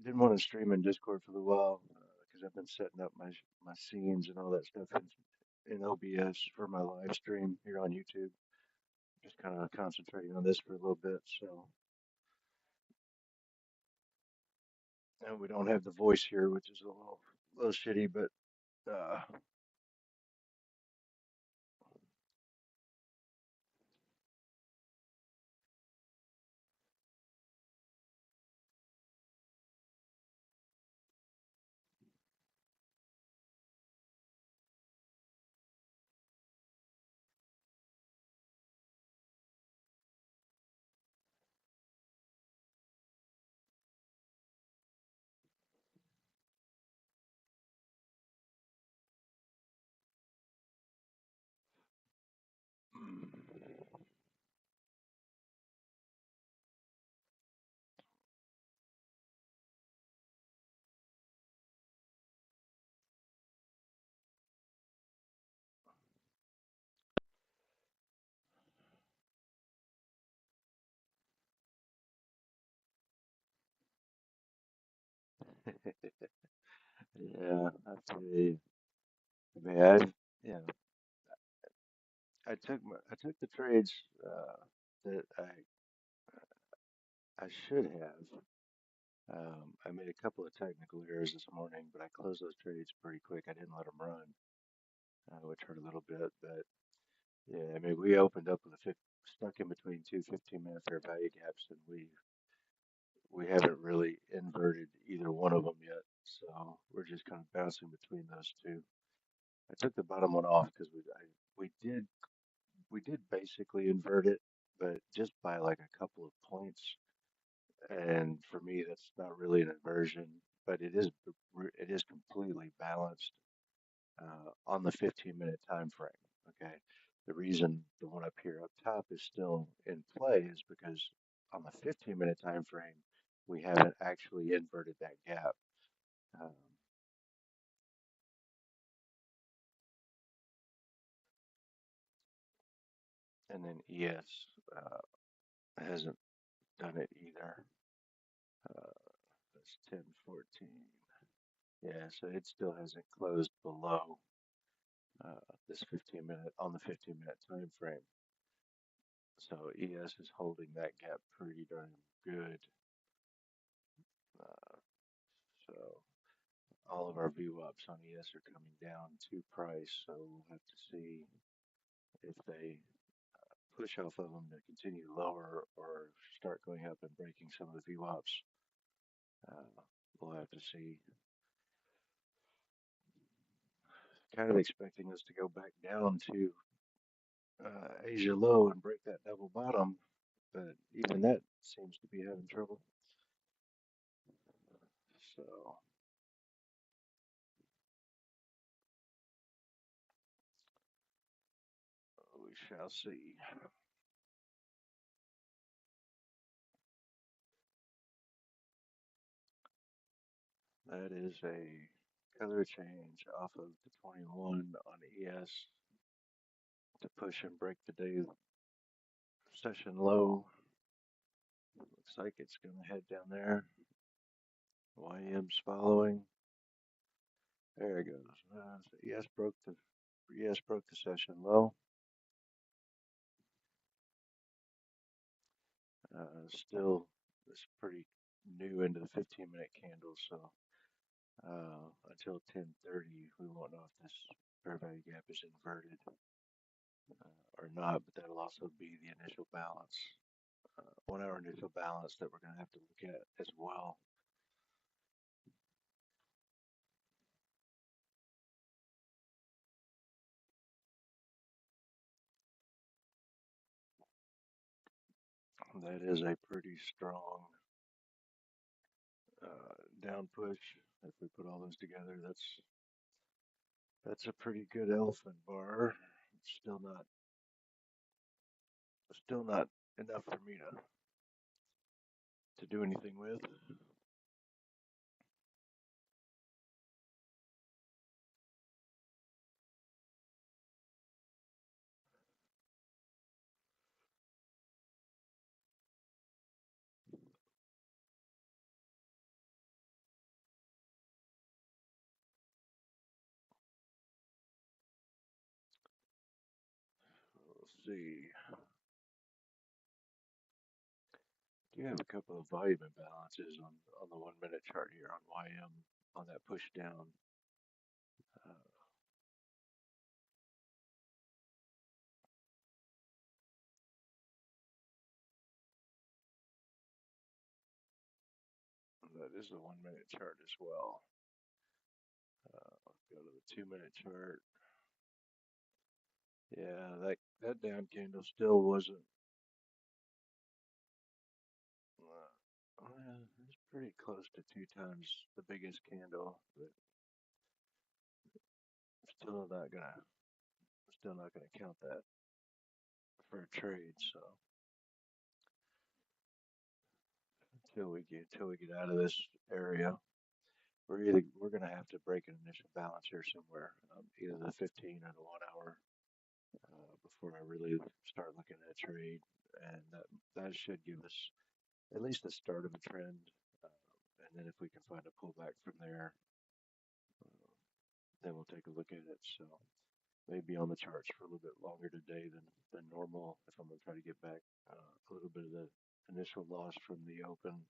Didn't want to stream in Discord for a while because I've been setting up my scenes and all that stuff in OBS for my live stream here on YouTube. Just kind of concentrating on this for a little bit. So, and we don't have the voice here, which is a little shitty, but uh, yeah, I feel you. I mean, yeah, I took the trades that I should have. I made a couple of technical errors this morning, but I closed those trades pretty quick. I didn't let them run, which hurt a little bit. But yeah, I mean, we opened up with stuck in between two 15-minute fair value gaps, and we haven't really inverted either one of them yet. So we're just kind of bouncing between those two. I took the bottom one off because we did we did basically invert it, but just by like a couple of points. And for me, that's not really an inversion, but it is completely balanced on the 15-minute time frame. Okay, the reason the one up here up top is still in play is because on the 15-minute time frame we haven't actually inverted that gap. Um, and then ES hasn't done it either. Uh, that's 10:14. Yeah, so it still hasn't closed below this 15-minute on the 15-minute time frame. So ES is holding that gap pretty darn good. Uh, so all of our VWAPs on ES are coming down to price. So we'll have to see if they push off of them to continue lower or start going up and breaking some of the VWAPs. We'll have to see. Kind of expecting us to go back down to Asia low and break that double bottom, but even that seems to be having trouble. So we shall see. That is a color change off of the 21 on ES to push and break the day session low. Looks like it's going to head down there. YM's following. There it goes. So ES broke the session low. Still, it's pretty new into the 15-minute candle, so until 10:30, we won't know if this fair value gap is inverted or not, but that'll also be the initial balance, 1 hour initial balance that we're going to have to look at as well. That is a pretty strong down push. If we put all those together, that's a pretty good elephant bar. Still not enough for me to do anything with. We'll see. Do have a couple of volume imbalances on the 1 minute chart here on YM on that push down. Uh, that is the 1 minute chart as well. Go to the 2 minute chart. Yeah, that down candle still wasn't. It's pretty close to 2 times the biggest candle, but still not gonna count that for a trade. So until we get out of this area, we're gonna have to break an initial balance here somewhere, either the 15 or the 1 hour, before I really start looking at a trade, and that should give us at least the start of a trend, and then if we can find a pullback from there, then we'll take a look at it. So maybe on the charts for a little bit longer today than normal if I'm gonna try to get back a little bit of the initial loss from the open.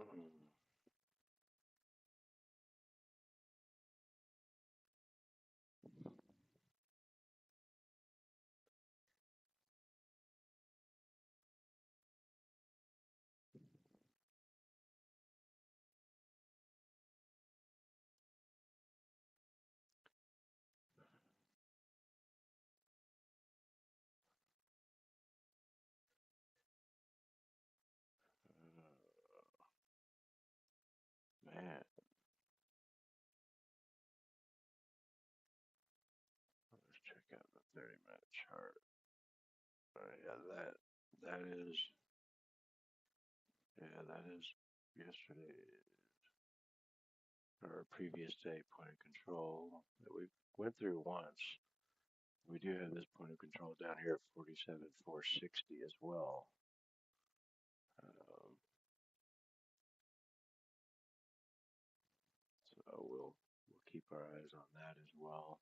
Mm, man, let's check out the 30-minute chart. Yeah, that is yesterday or previous day point of control that we went through once. We do have this point of control down here at 47,460 as well. Um, so we'll keep our eyes on that as well.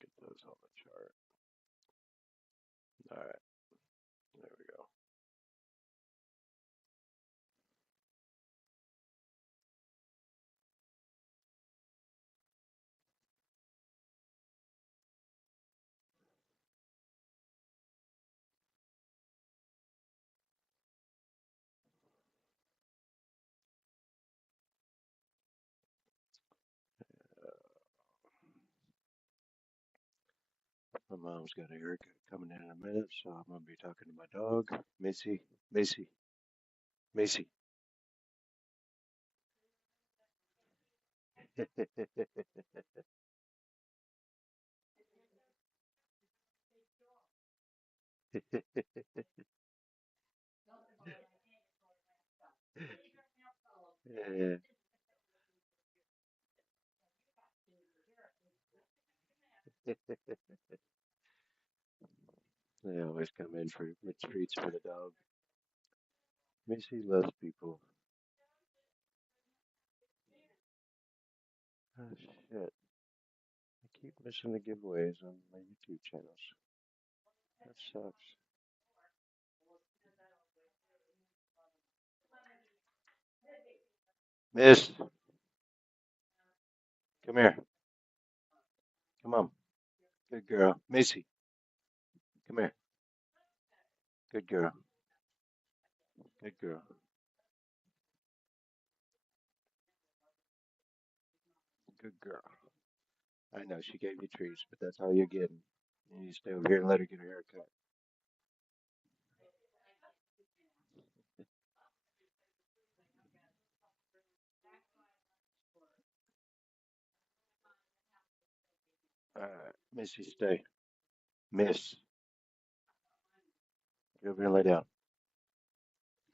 Get those on the chart. All right, there we go. My mom's got a haircut coming in a minute, so I'm gonna be talking to my dog, Macy. Macy. Macy. Yeah, they always come in for treats for the dog. Missy loves people. Oh shit. I keep missing the giveaways on my YouTube channels. That sucks. Miss, come here. Come on. Good girl. Missy, come here. Good girl. Good girl. Good girl. I know she gave you treats, but that's all you're getting. You need to stay over here and let her get her hair cut. Alright, Missy, stay. Miss, get over here and lay down.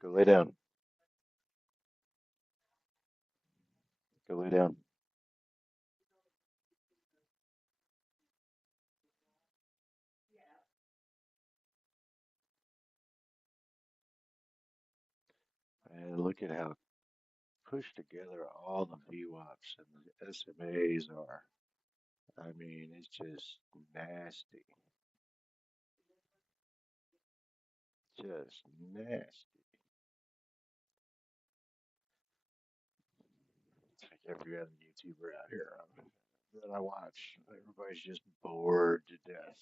Go lay down. Go lay down. And look at how pushed together all the VWAPs and the SMAs are. I mean, it's just nasty. Just nasty. It's like every other YouTuber out here that I watch. Everybody's just bored to death.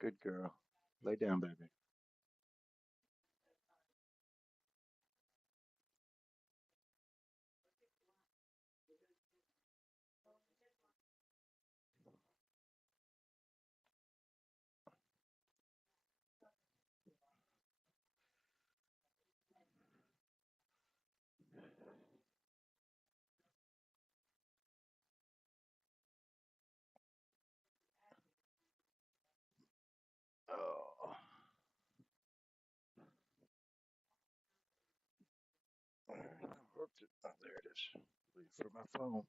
Good girl. Lay down, baby. Oh. for my phone.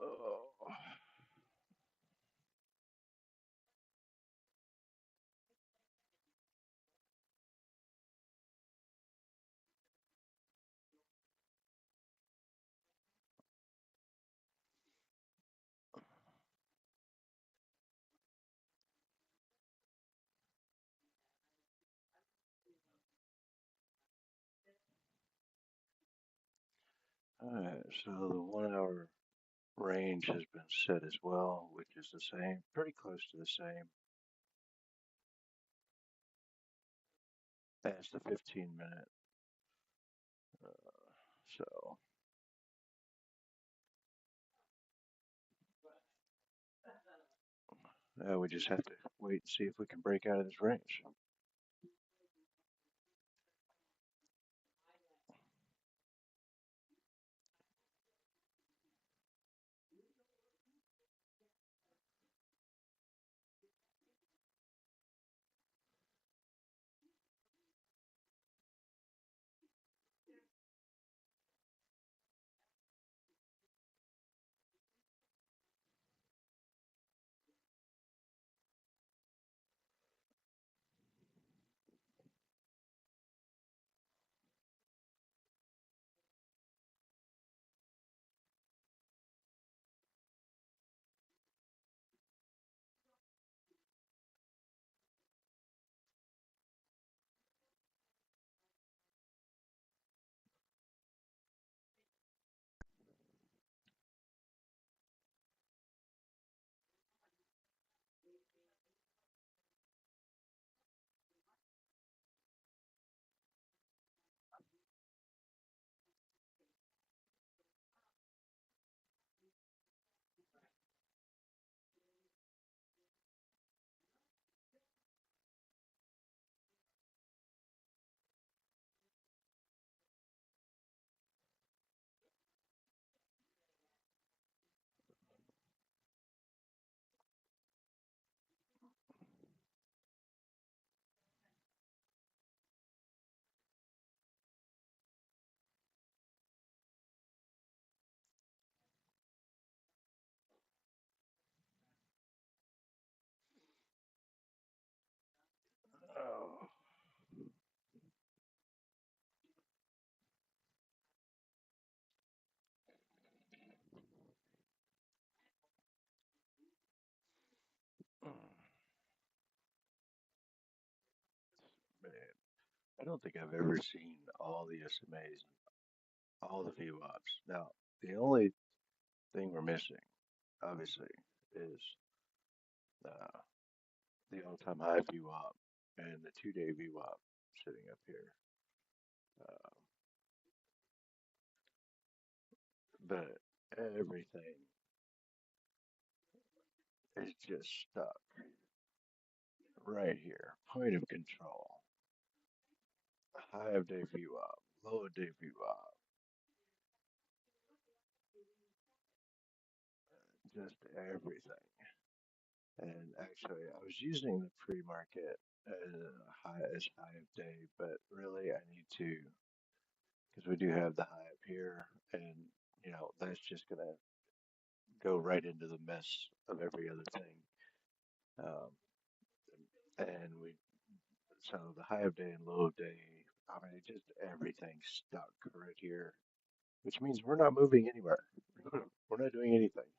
Oh, alright, so the 1 hour range has been set as well, which is the same, pretty close to the same as the 15 minute. So now we just have to wait and see if we can break out of this range. Oh, man, I don't think I've ever seen all the SMAs and all the VWAPs. Now, the only thing we're missing, obviously, is uh, the all-time high VWAP and the 2 day VWAP sitting up here. Uh, but everything is just stuck right here. Point of control, high of day VWAP, low of day VWAP, just everything. And actually, I was using the pre-market as high of day, but really I need to, because we do have the high up here, and that's just gonna go right into the mess of every other thing. Um, and so the high of day and low of day, I mean, just everything's stuck right here, which means we're not moving anywhere. We're not doing anything,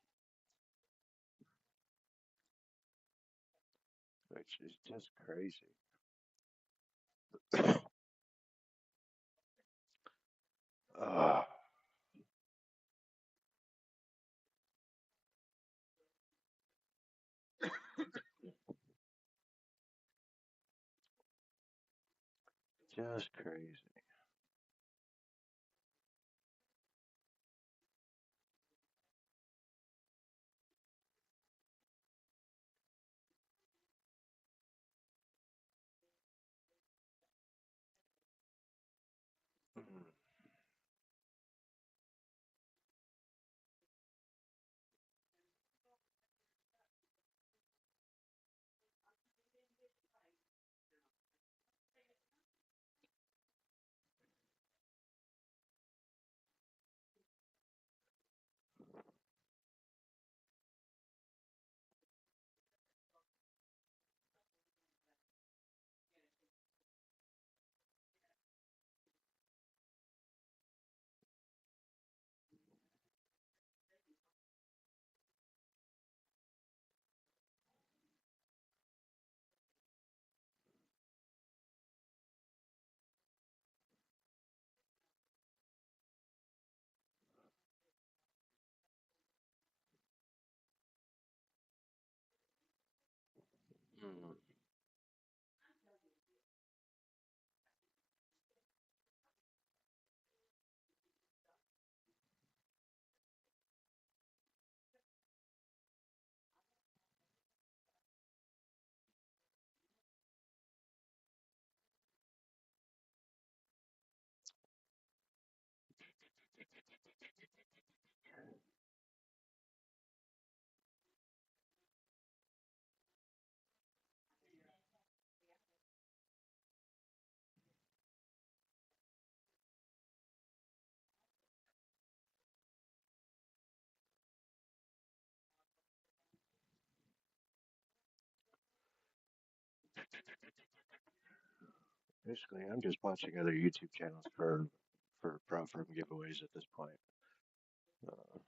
which is just crazy. Ah, just crazy. Mm. Mm. Basically, I'm just watching other YouTube channels for prop firm giveaways at this point. Uh,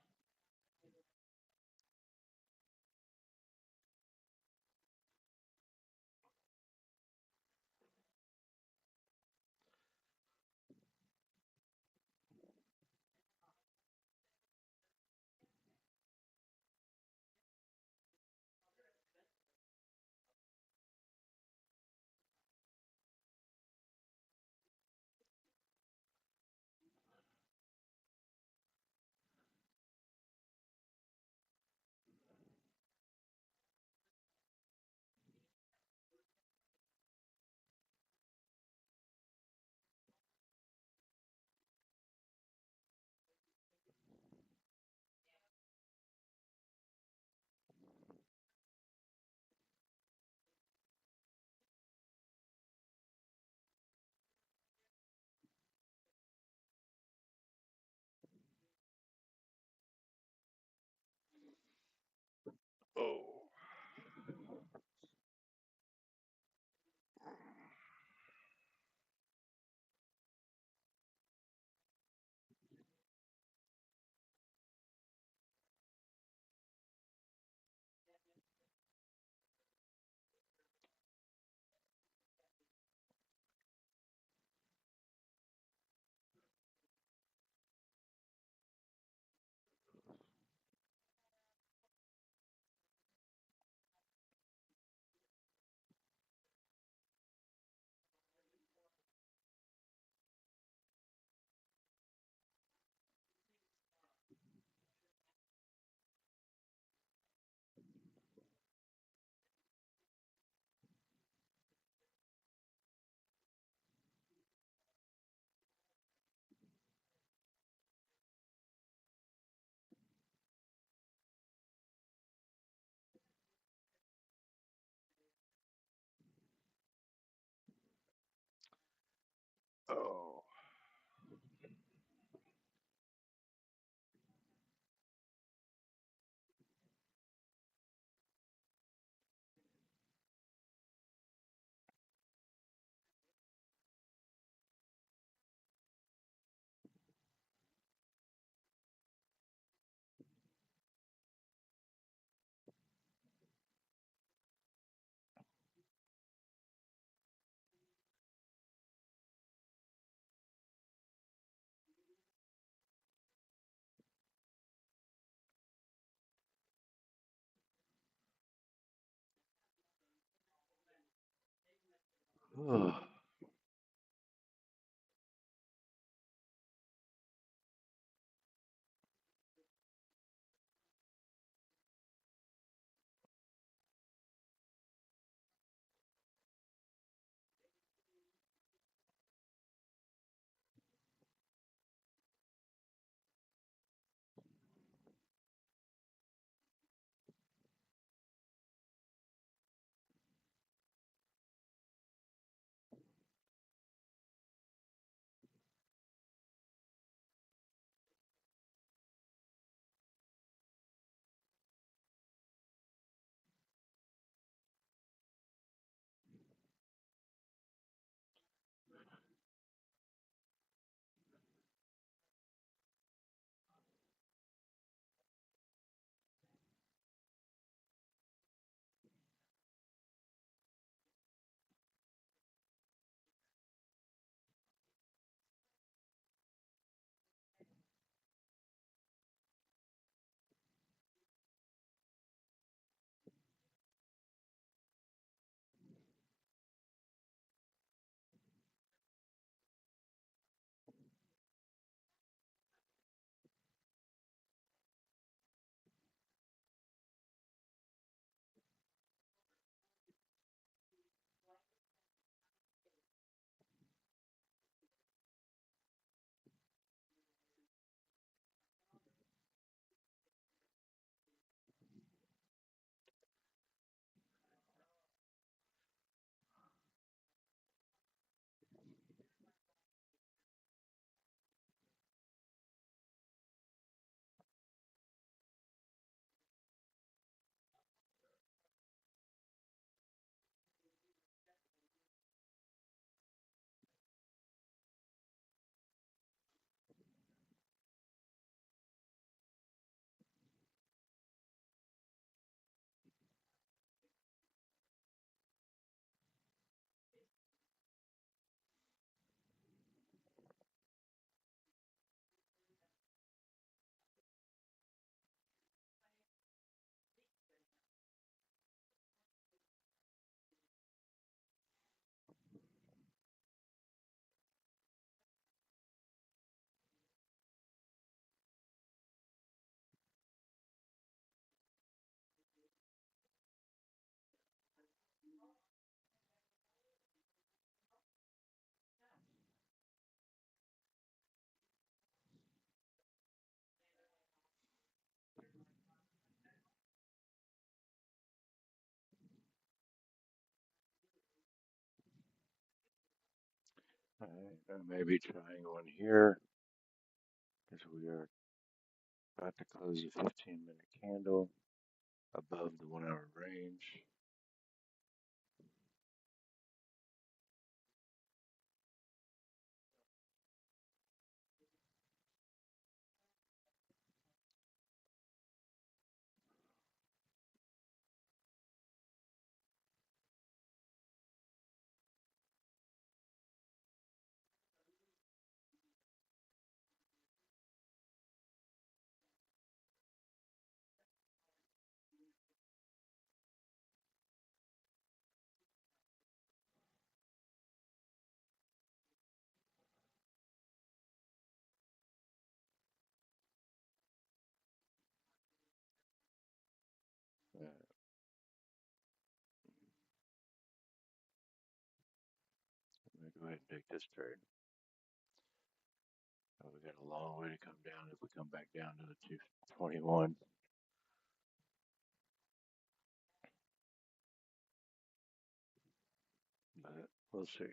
Oh, all right, I may be trying one here because we are about to close a 15-minute candle above the 1 hour range. Uh, I'm gonna go ahead and take this trade. We got a long way to come down if we come back down to the 221, but we'll see.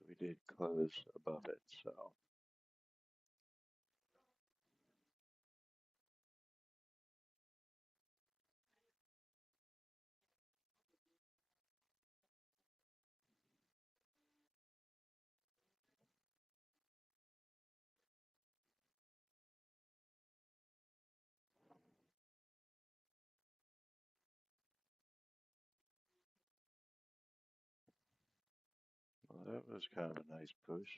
So we did close above it, so well, that was kind of a nice push.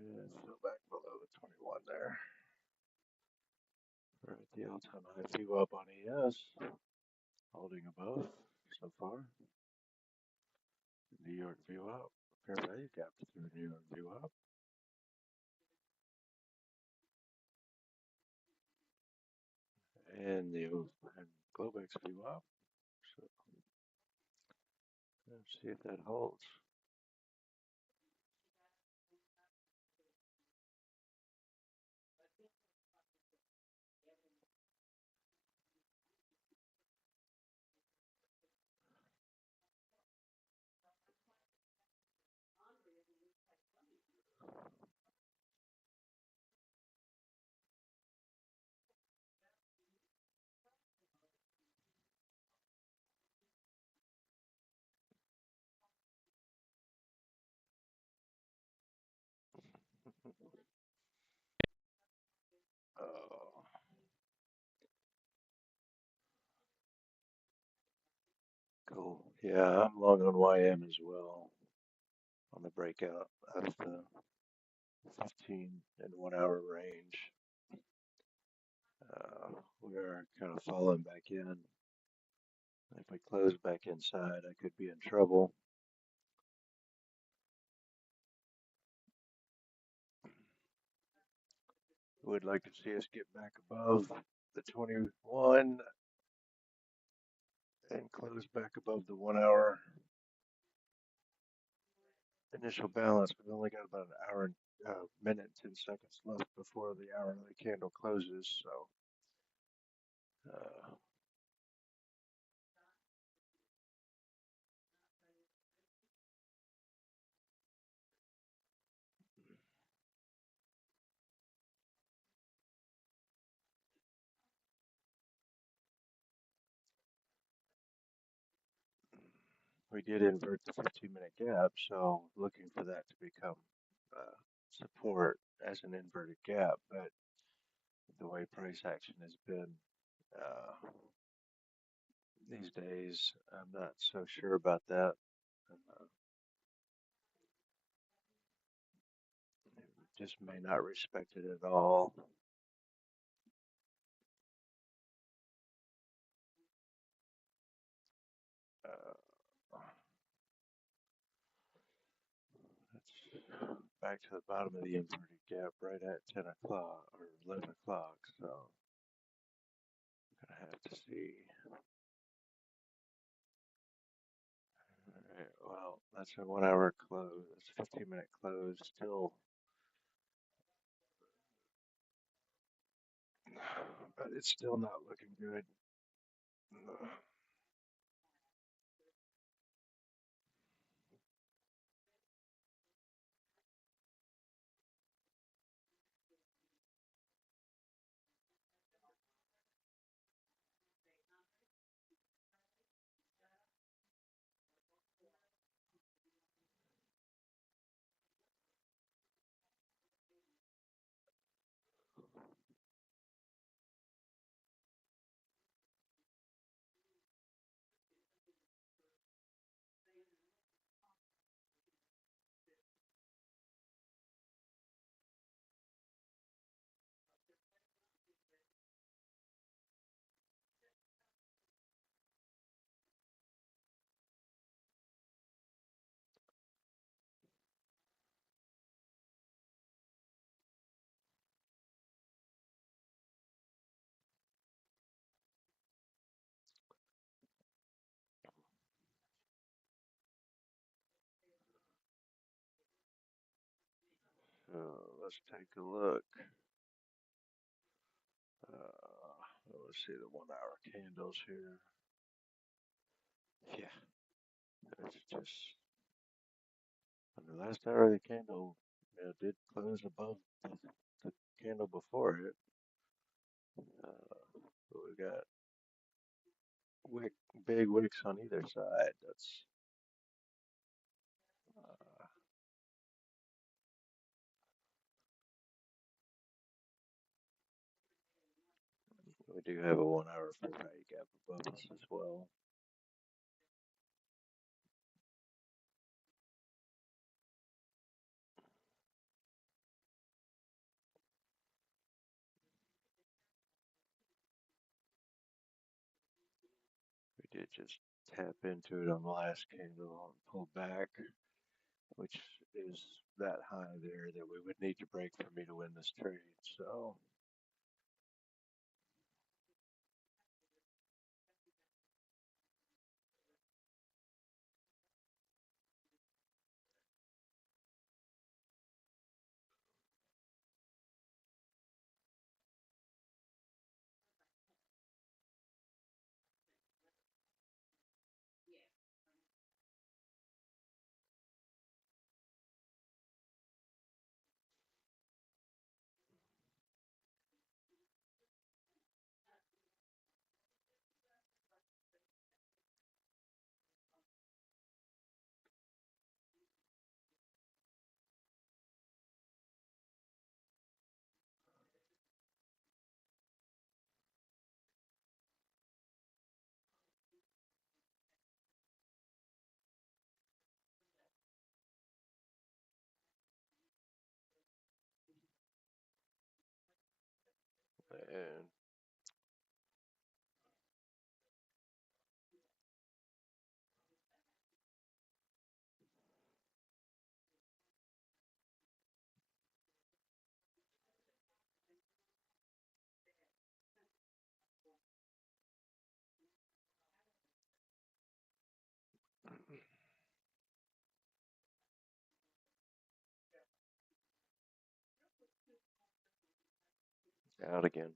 And still back below the 21 there. We're at the all-time high VWAP on ES, holding above so far. New York VWAP, fair value gap through New York VWAP. And the Globex VWAP. So let's see if that holds. Oh, cool. Yeah, I'm long on YM as well on the breakout of the 15 and 1 hour range. We are kind of falling back in. If we close back inside, I could be in trouble. Would like to see us get back above the 21 and close back above the 1 hour initial balance. We've only got about an hour and minute and 10 seconds left before the hourly candle closes, so we did invert the 15-minute gap, so looking for that to become support as an inverted gap, but the way price action has been these days, I'm not so sure about that. Just may not respect it at all. That's back to the bottom of the inverted gap right at 10 o'clock or 11 o'clock, so I'm gonna have to see. All right, well, that's a 1 hour close. That's a 15-minute close. Still, but it's still not looking good. So let's take a look. Let's see the 1 hour candles here. Yeah, it's just on the last hour of the candle, did close above the candle before it. But we got big wicks on either side. That's we do have a 1 hour fair value gap above us as well. just tap into it on the last candle and pull back, which is that high there that we would need to break for me to win this trade. So, and out again.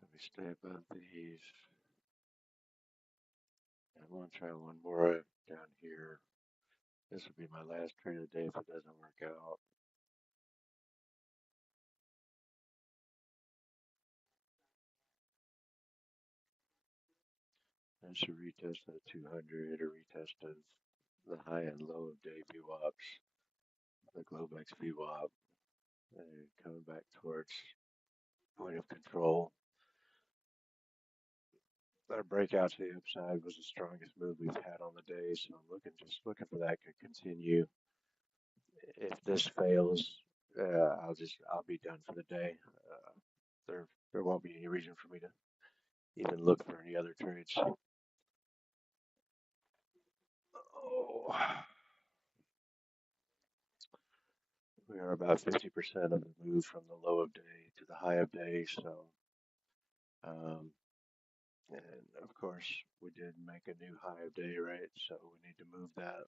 Let me stay above these. I want to try one more down here. This will be my last trade of the day if it doesn't work out. I should retest that 200 or retest of the high and low of day VWAPs, the Globex VWAP, and coming back towards point of control. Our breakout to the upside was the strongest move we've had on the day, so I'm looking for that to continue. If this fails, I'll be done for the day. There won't be any reason for me to even look for any other trades. Oh, we are about 50% of the move from the low of day to the high of day, so and of course we did make a new high of day, right? So we need to move that.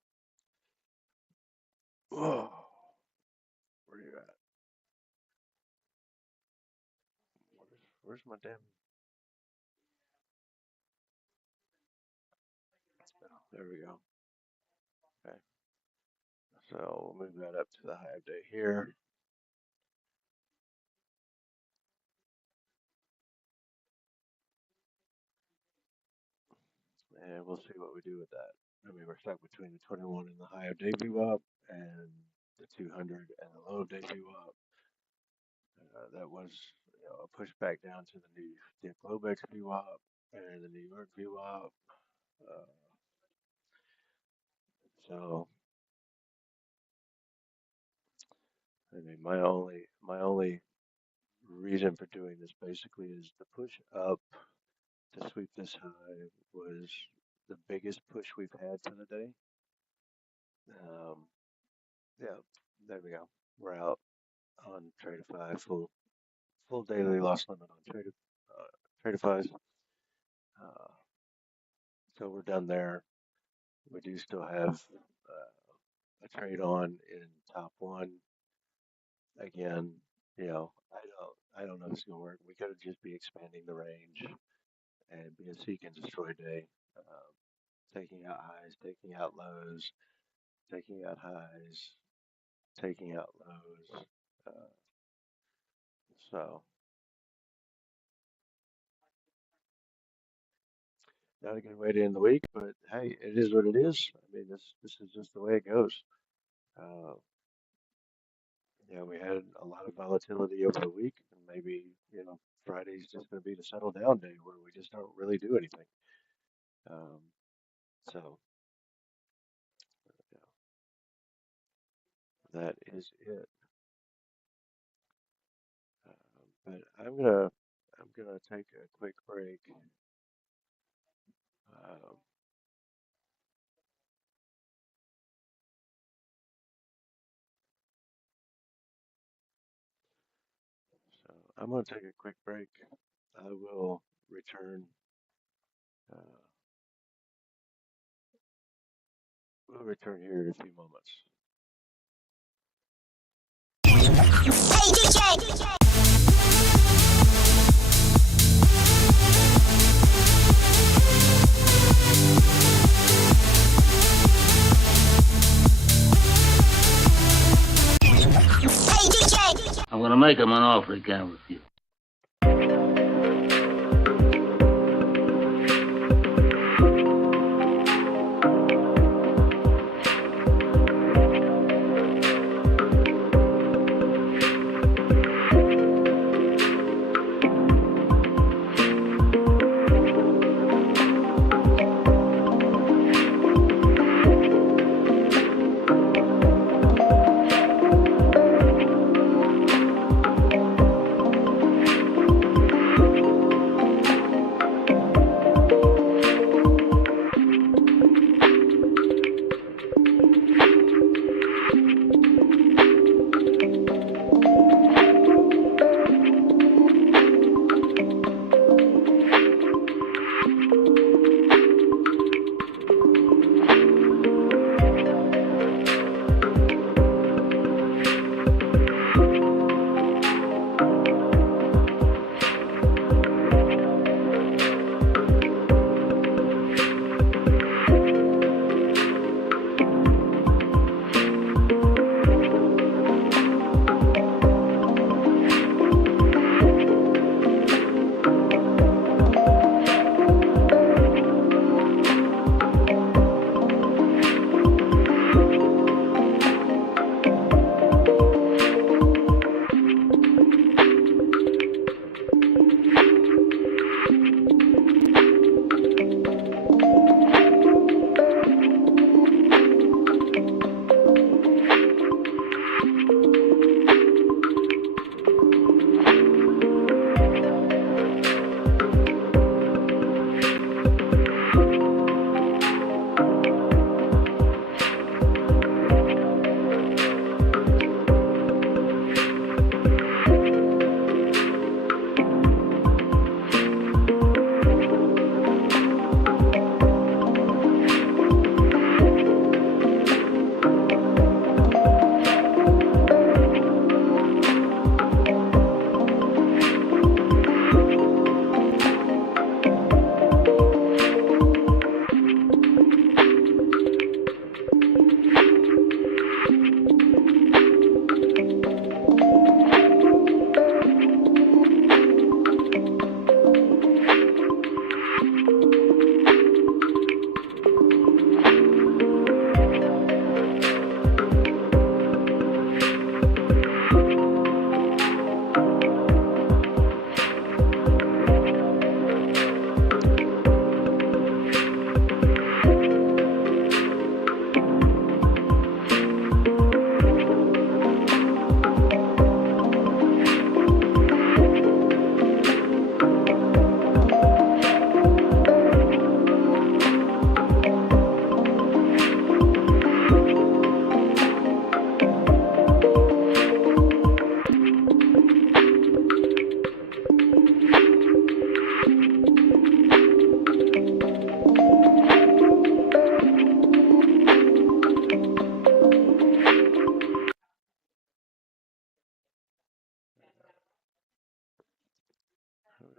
Whoa, where are you at? Where's my damn? Oh, there we go. Okay, so we'll move that up to the high of day here. And we'll see what we do with that. I mean, we're stuck between the 21 and the high of day VWAP and the 200 and the low of day VWAP. That was a pushback down to the Globex VWAP and the New York VWAP. So, I mean, my only reason for doing this basically is the push up to sweep this high was the biggest push we've had for the day. Yeah, there we go. We're out on Tradeify, full daily loss limit on Tradeify. Uh, so we're done there. We do still have a trade on in top one. Again, I don't know if it's gonna work. We could just be expanding the range and be a seek and destroy day, taking out highs, taking out lows, taking out highs, taking out lows. So not a good way to end the week, but hey, it is what it is. I mean, this is just the way it goes. Uh, yeah, we had a lot of volatility over the week, and maybe, Friday's just going to be the settle down day where we just don't really do anything. Um, so, that is it. But I'm gonna take a quick break. Um, so I'm gonna take a quick break. I will return. Uh, we'll return here in a few moments. Hey DJ! Hey DJ! I'm gonna make him an offer he can't refuse.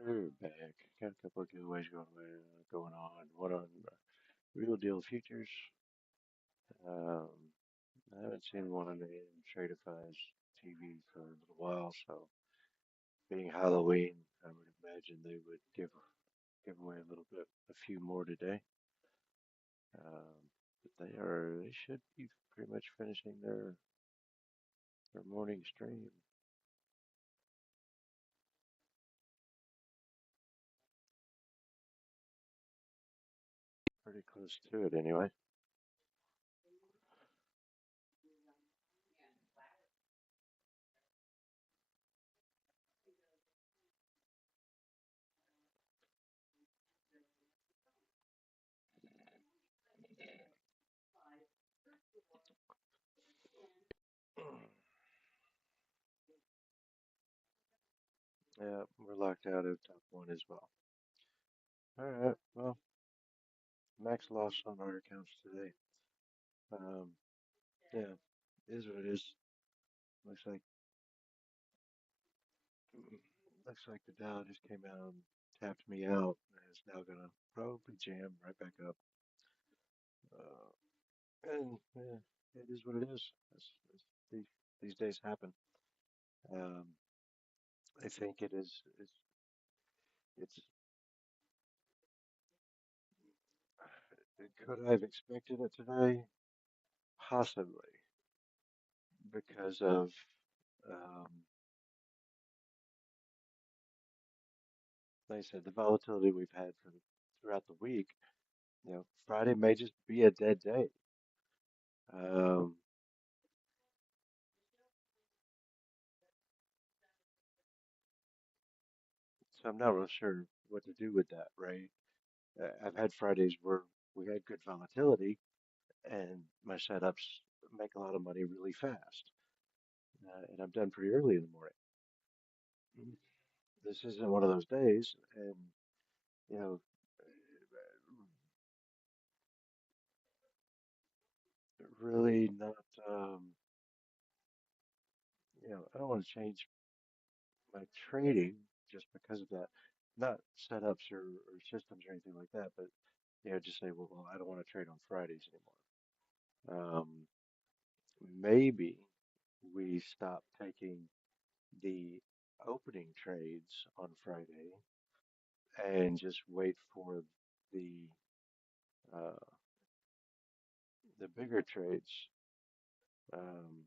We're back. Got a couple of giveaways going on. One on Real Deal Futures. Um, I haven't seen one on the Tradeify's TV for a little while, so being Halloween, I would imagine they would give away a little bit, a few more today. But they should be pretty much finishing their morning stream. Pretty close to it anyway. Yeah, we're locked out of top one as well. All right. Well, Max lost on our accounts today. Um, yeah, it is what it is. Looks like looks like the Dow just came out and tapped me out, and it's now gonna probably jam right back up. And yeah, it is what it is. These days happen. Um, I think it is. It's. Could I have expected it today? Possibly, because of um, like I said, the volatility we've had throughout the week. Friday may just be a dead day. Um, so I'm not real sure what to do with that, right? I've had Fridays where we had good volatility and my setups make a lot of money really fast. And I'm done pretty early in the morning. Mhm. This isn't one of those days, and you know, really not. I don't want to change my trading just because of that. Not setups or systems or anything like that, but just say, well, I don't want to trade on Fridays anymore. Maybe we stop taking the opening trades on Friday and just wait for the uh, the bigger trades. Um,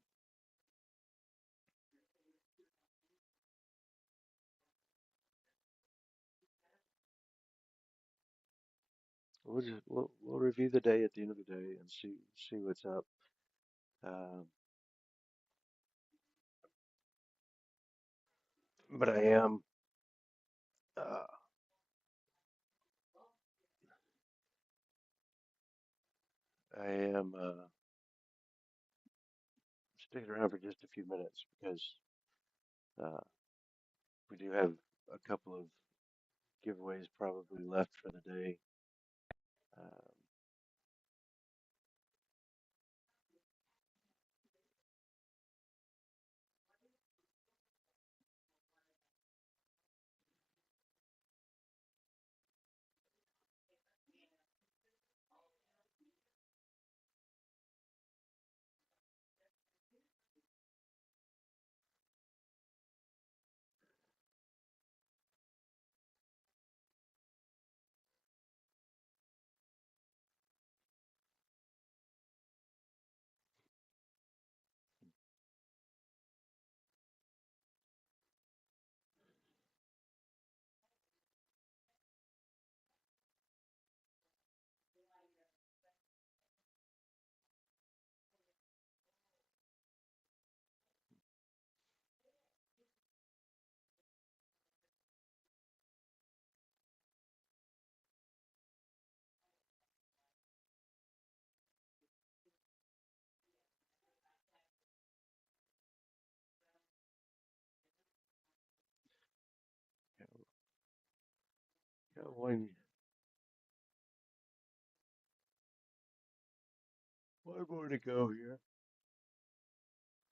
we'll review the day at the end of the day and see what's up. Um, but uh, I am sticking around for just a few minutes because uh, we do have a couple of giveaways probably left for the day. Um, got one more to go here.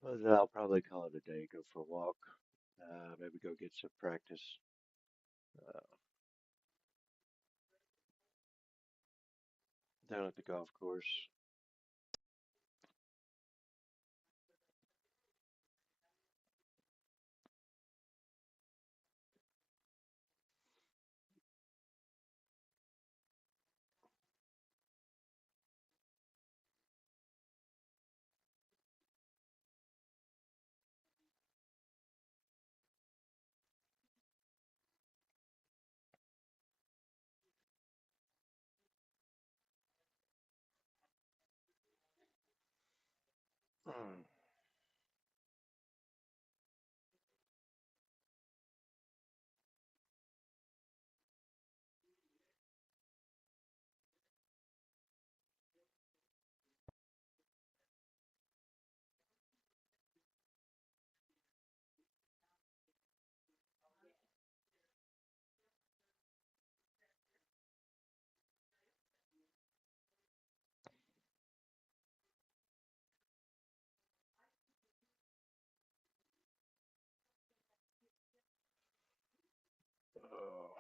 But then I'll probably call it a day. Go for a walk. Maybe go get some practice uh, down at the golf course. Mm. Oh.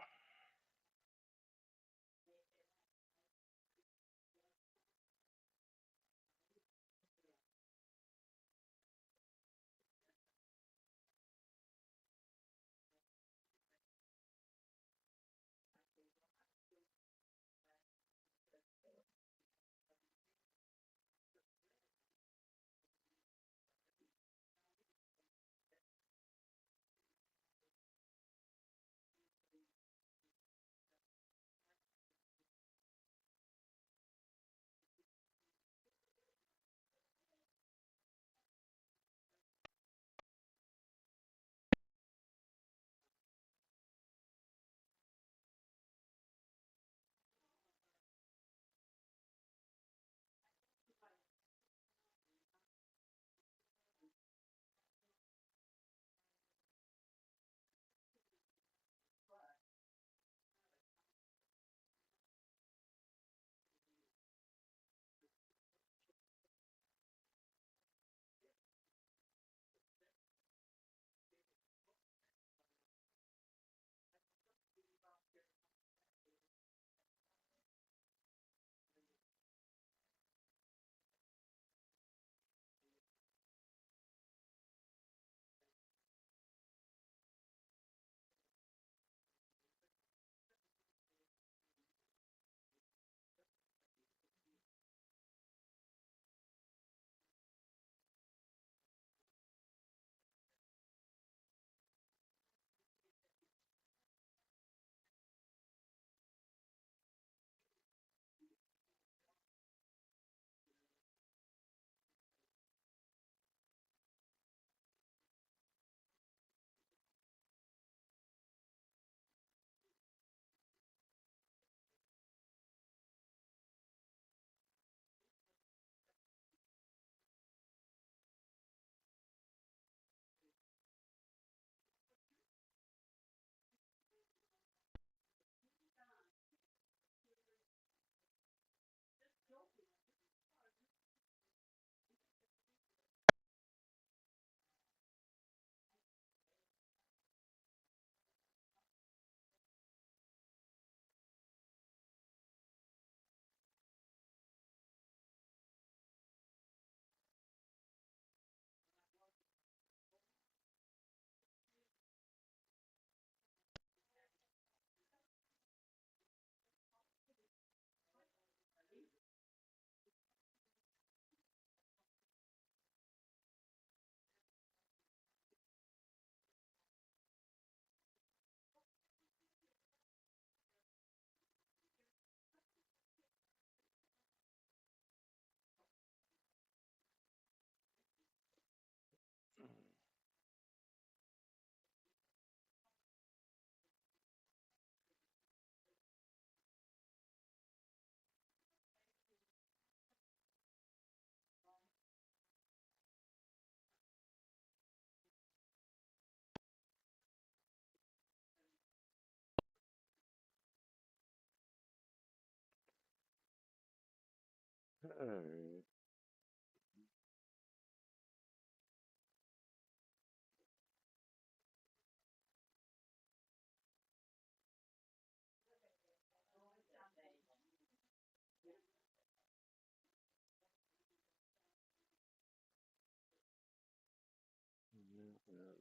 All right.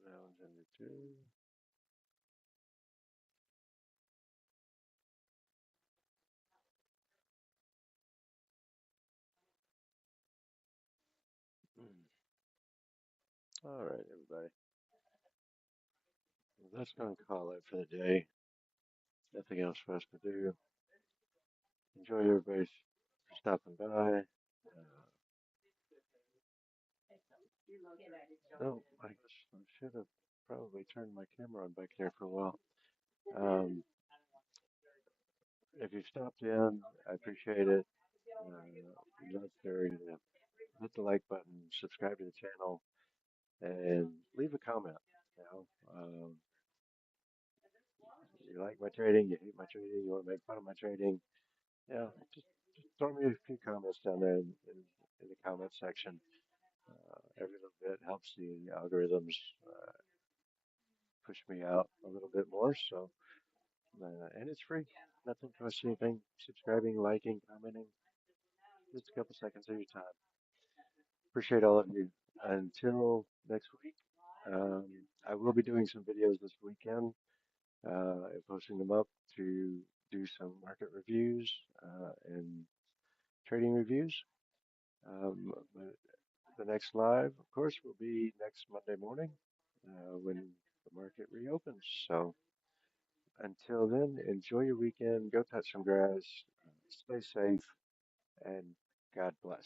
That one's under two. Mm. All right, everybody. Well, that's going to call it for the day. Nothing else for us to do. Enjoy everybody for stopping by. Oh, I guess I should have probably turned my camera on back there for a while. Um, if you stopped in, I appreciate it. We'd love for you to hit the like button, subscribe to the channel, and leave a comment. You know, you like my trading, you hate my trading, you want to make fun of my trading. Yeah, just throw me a few comments down there in the comment section. Every little bit helps the algorithms push me out a little bit more. So, and it's free. Nothing costs anything. Subscribing, liking, commenting, just a couple seconds of your time. Appreciate all of you. Until next week, um, I will be doing some videos this weekend and posting them up to do some market reviews and trading reviews. But the next live, of course, will be next Monday morning when the market reopens. So until then, enjoy your weekend, go touch some grass, stay safe, and God bless.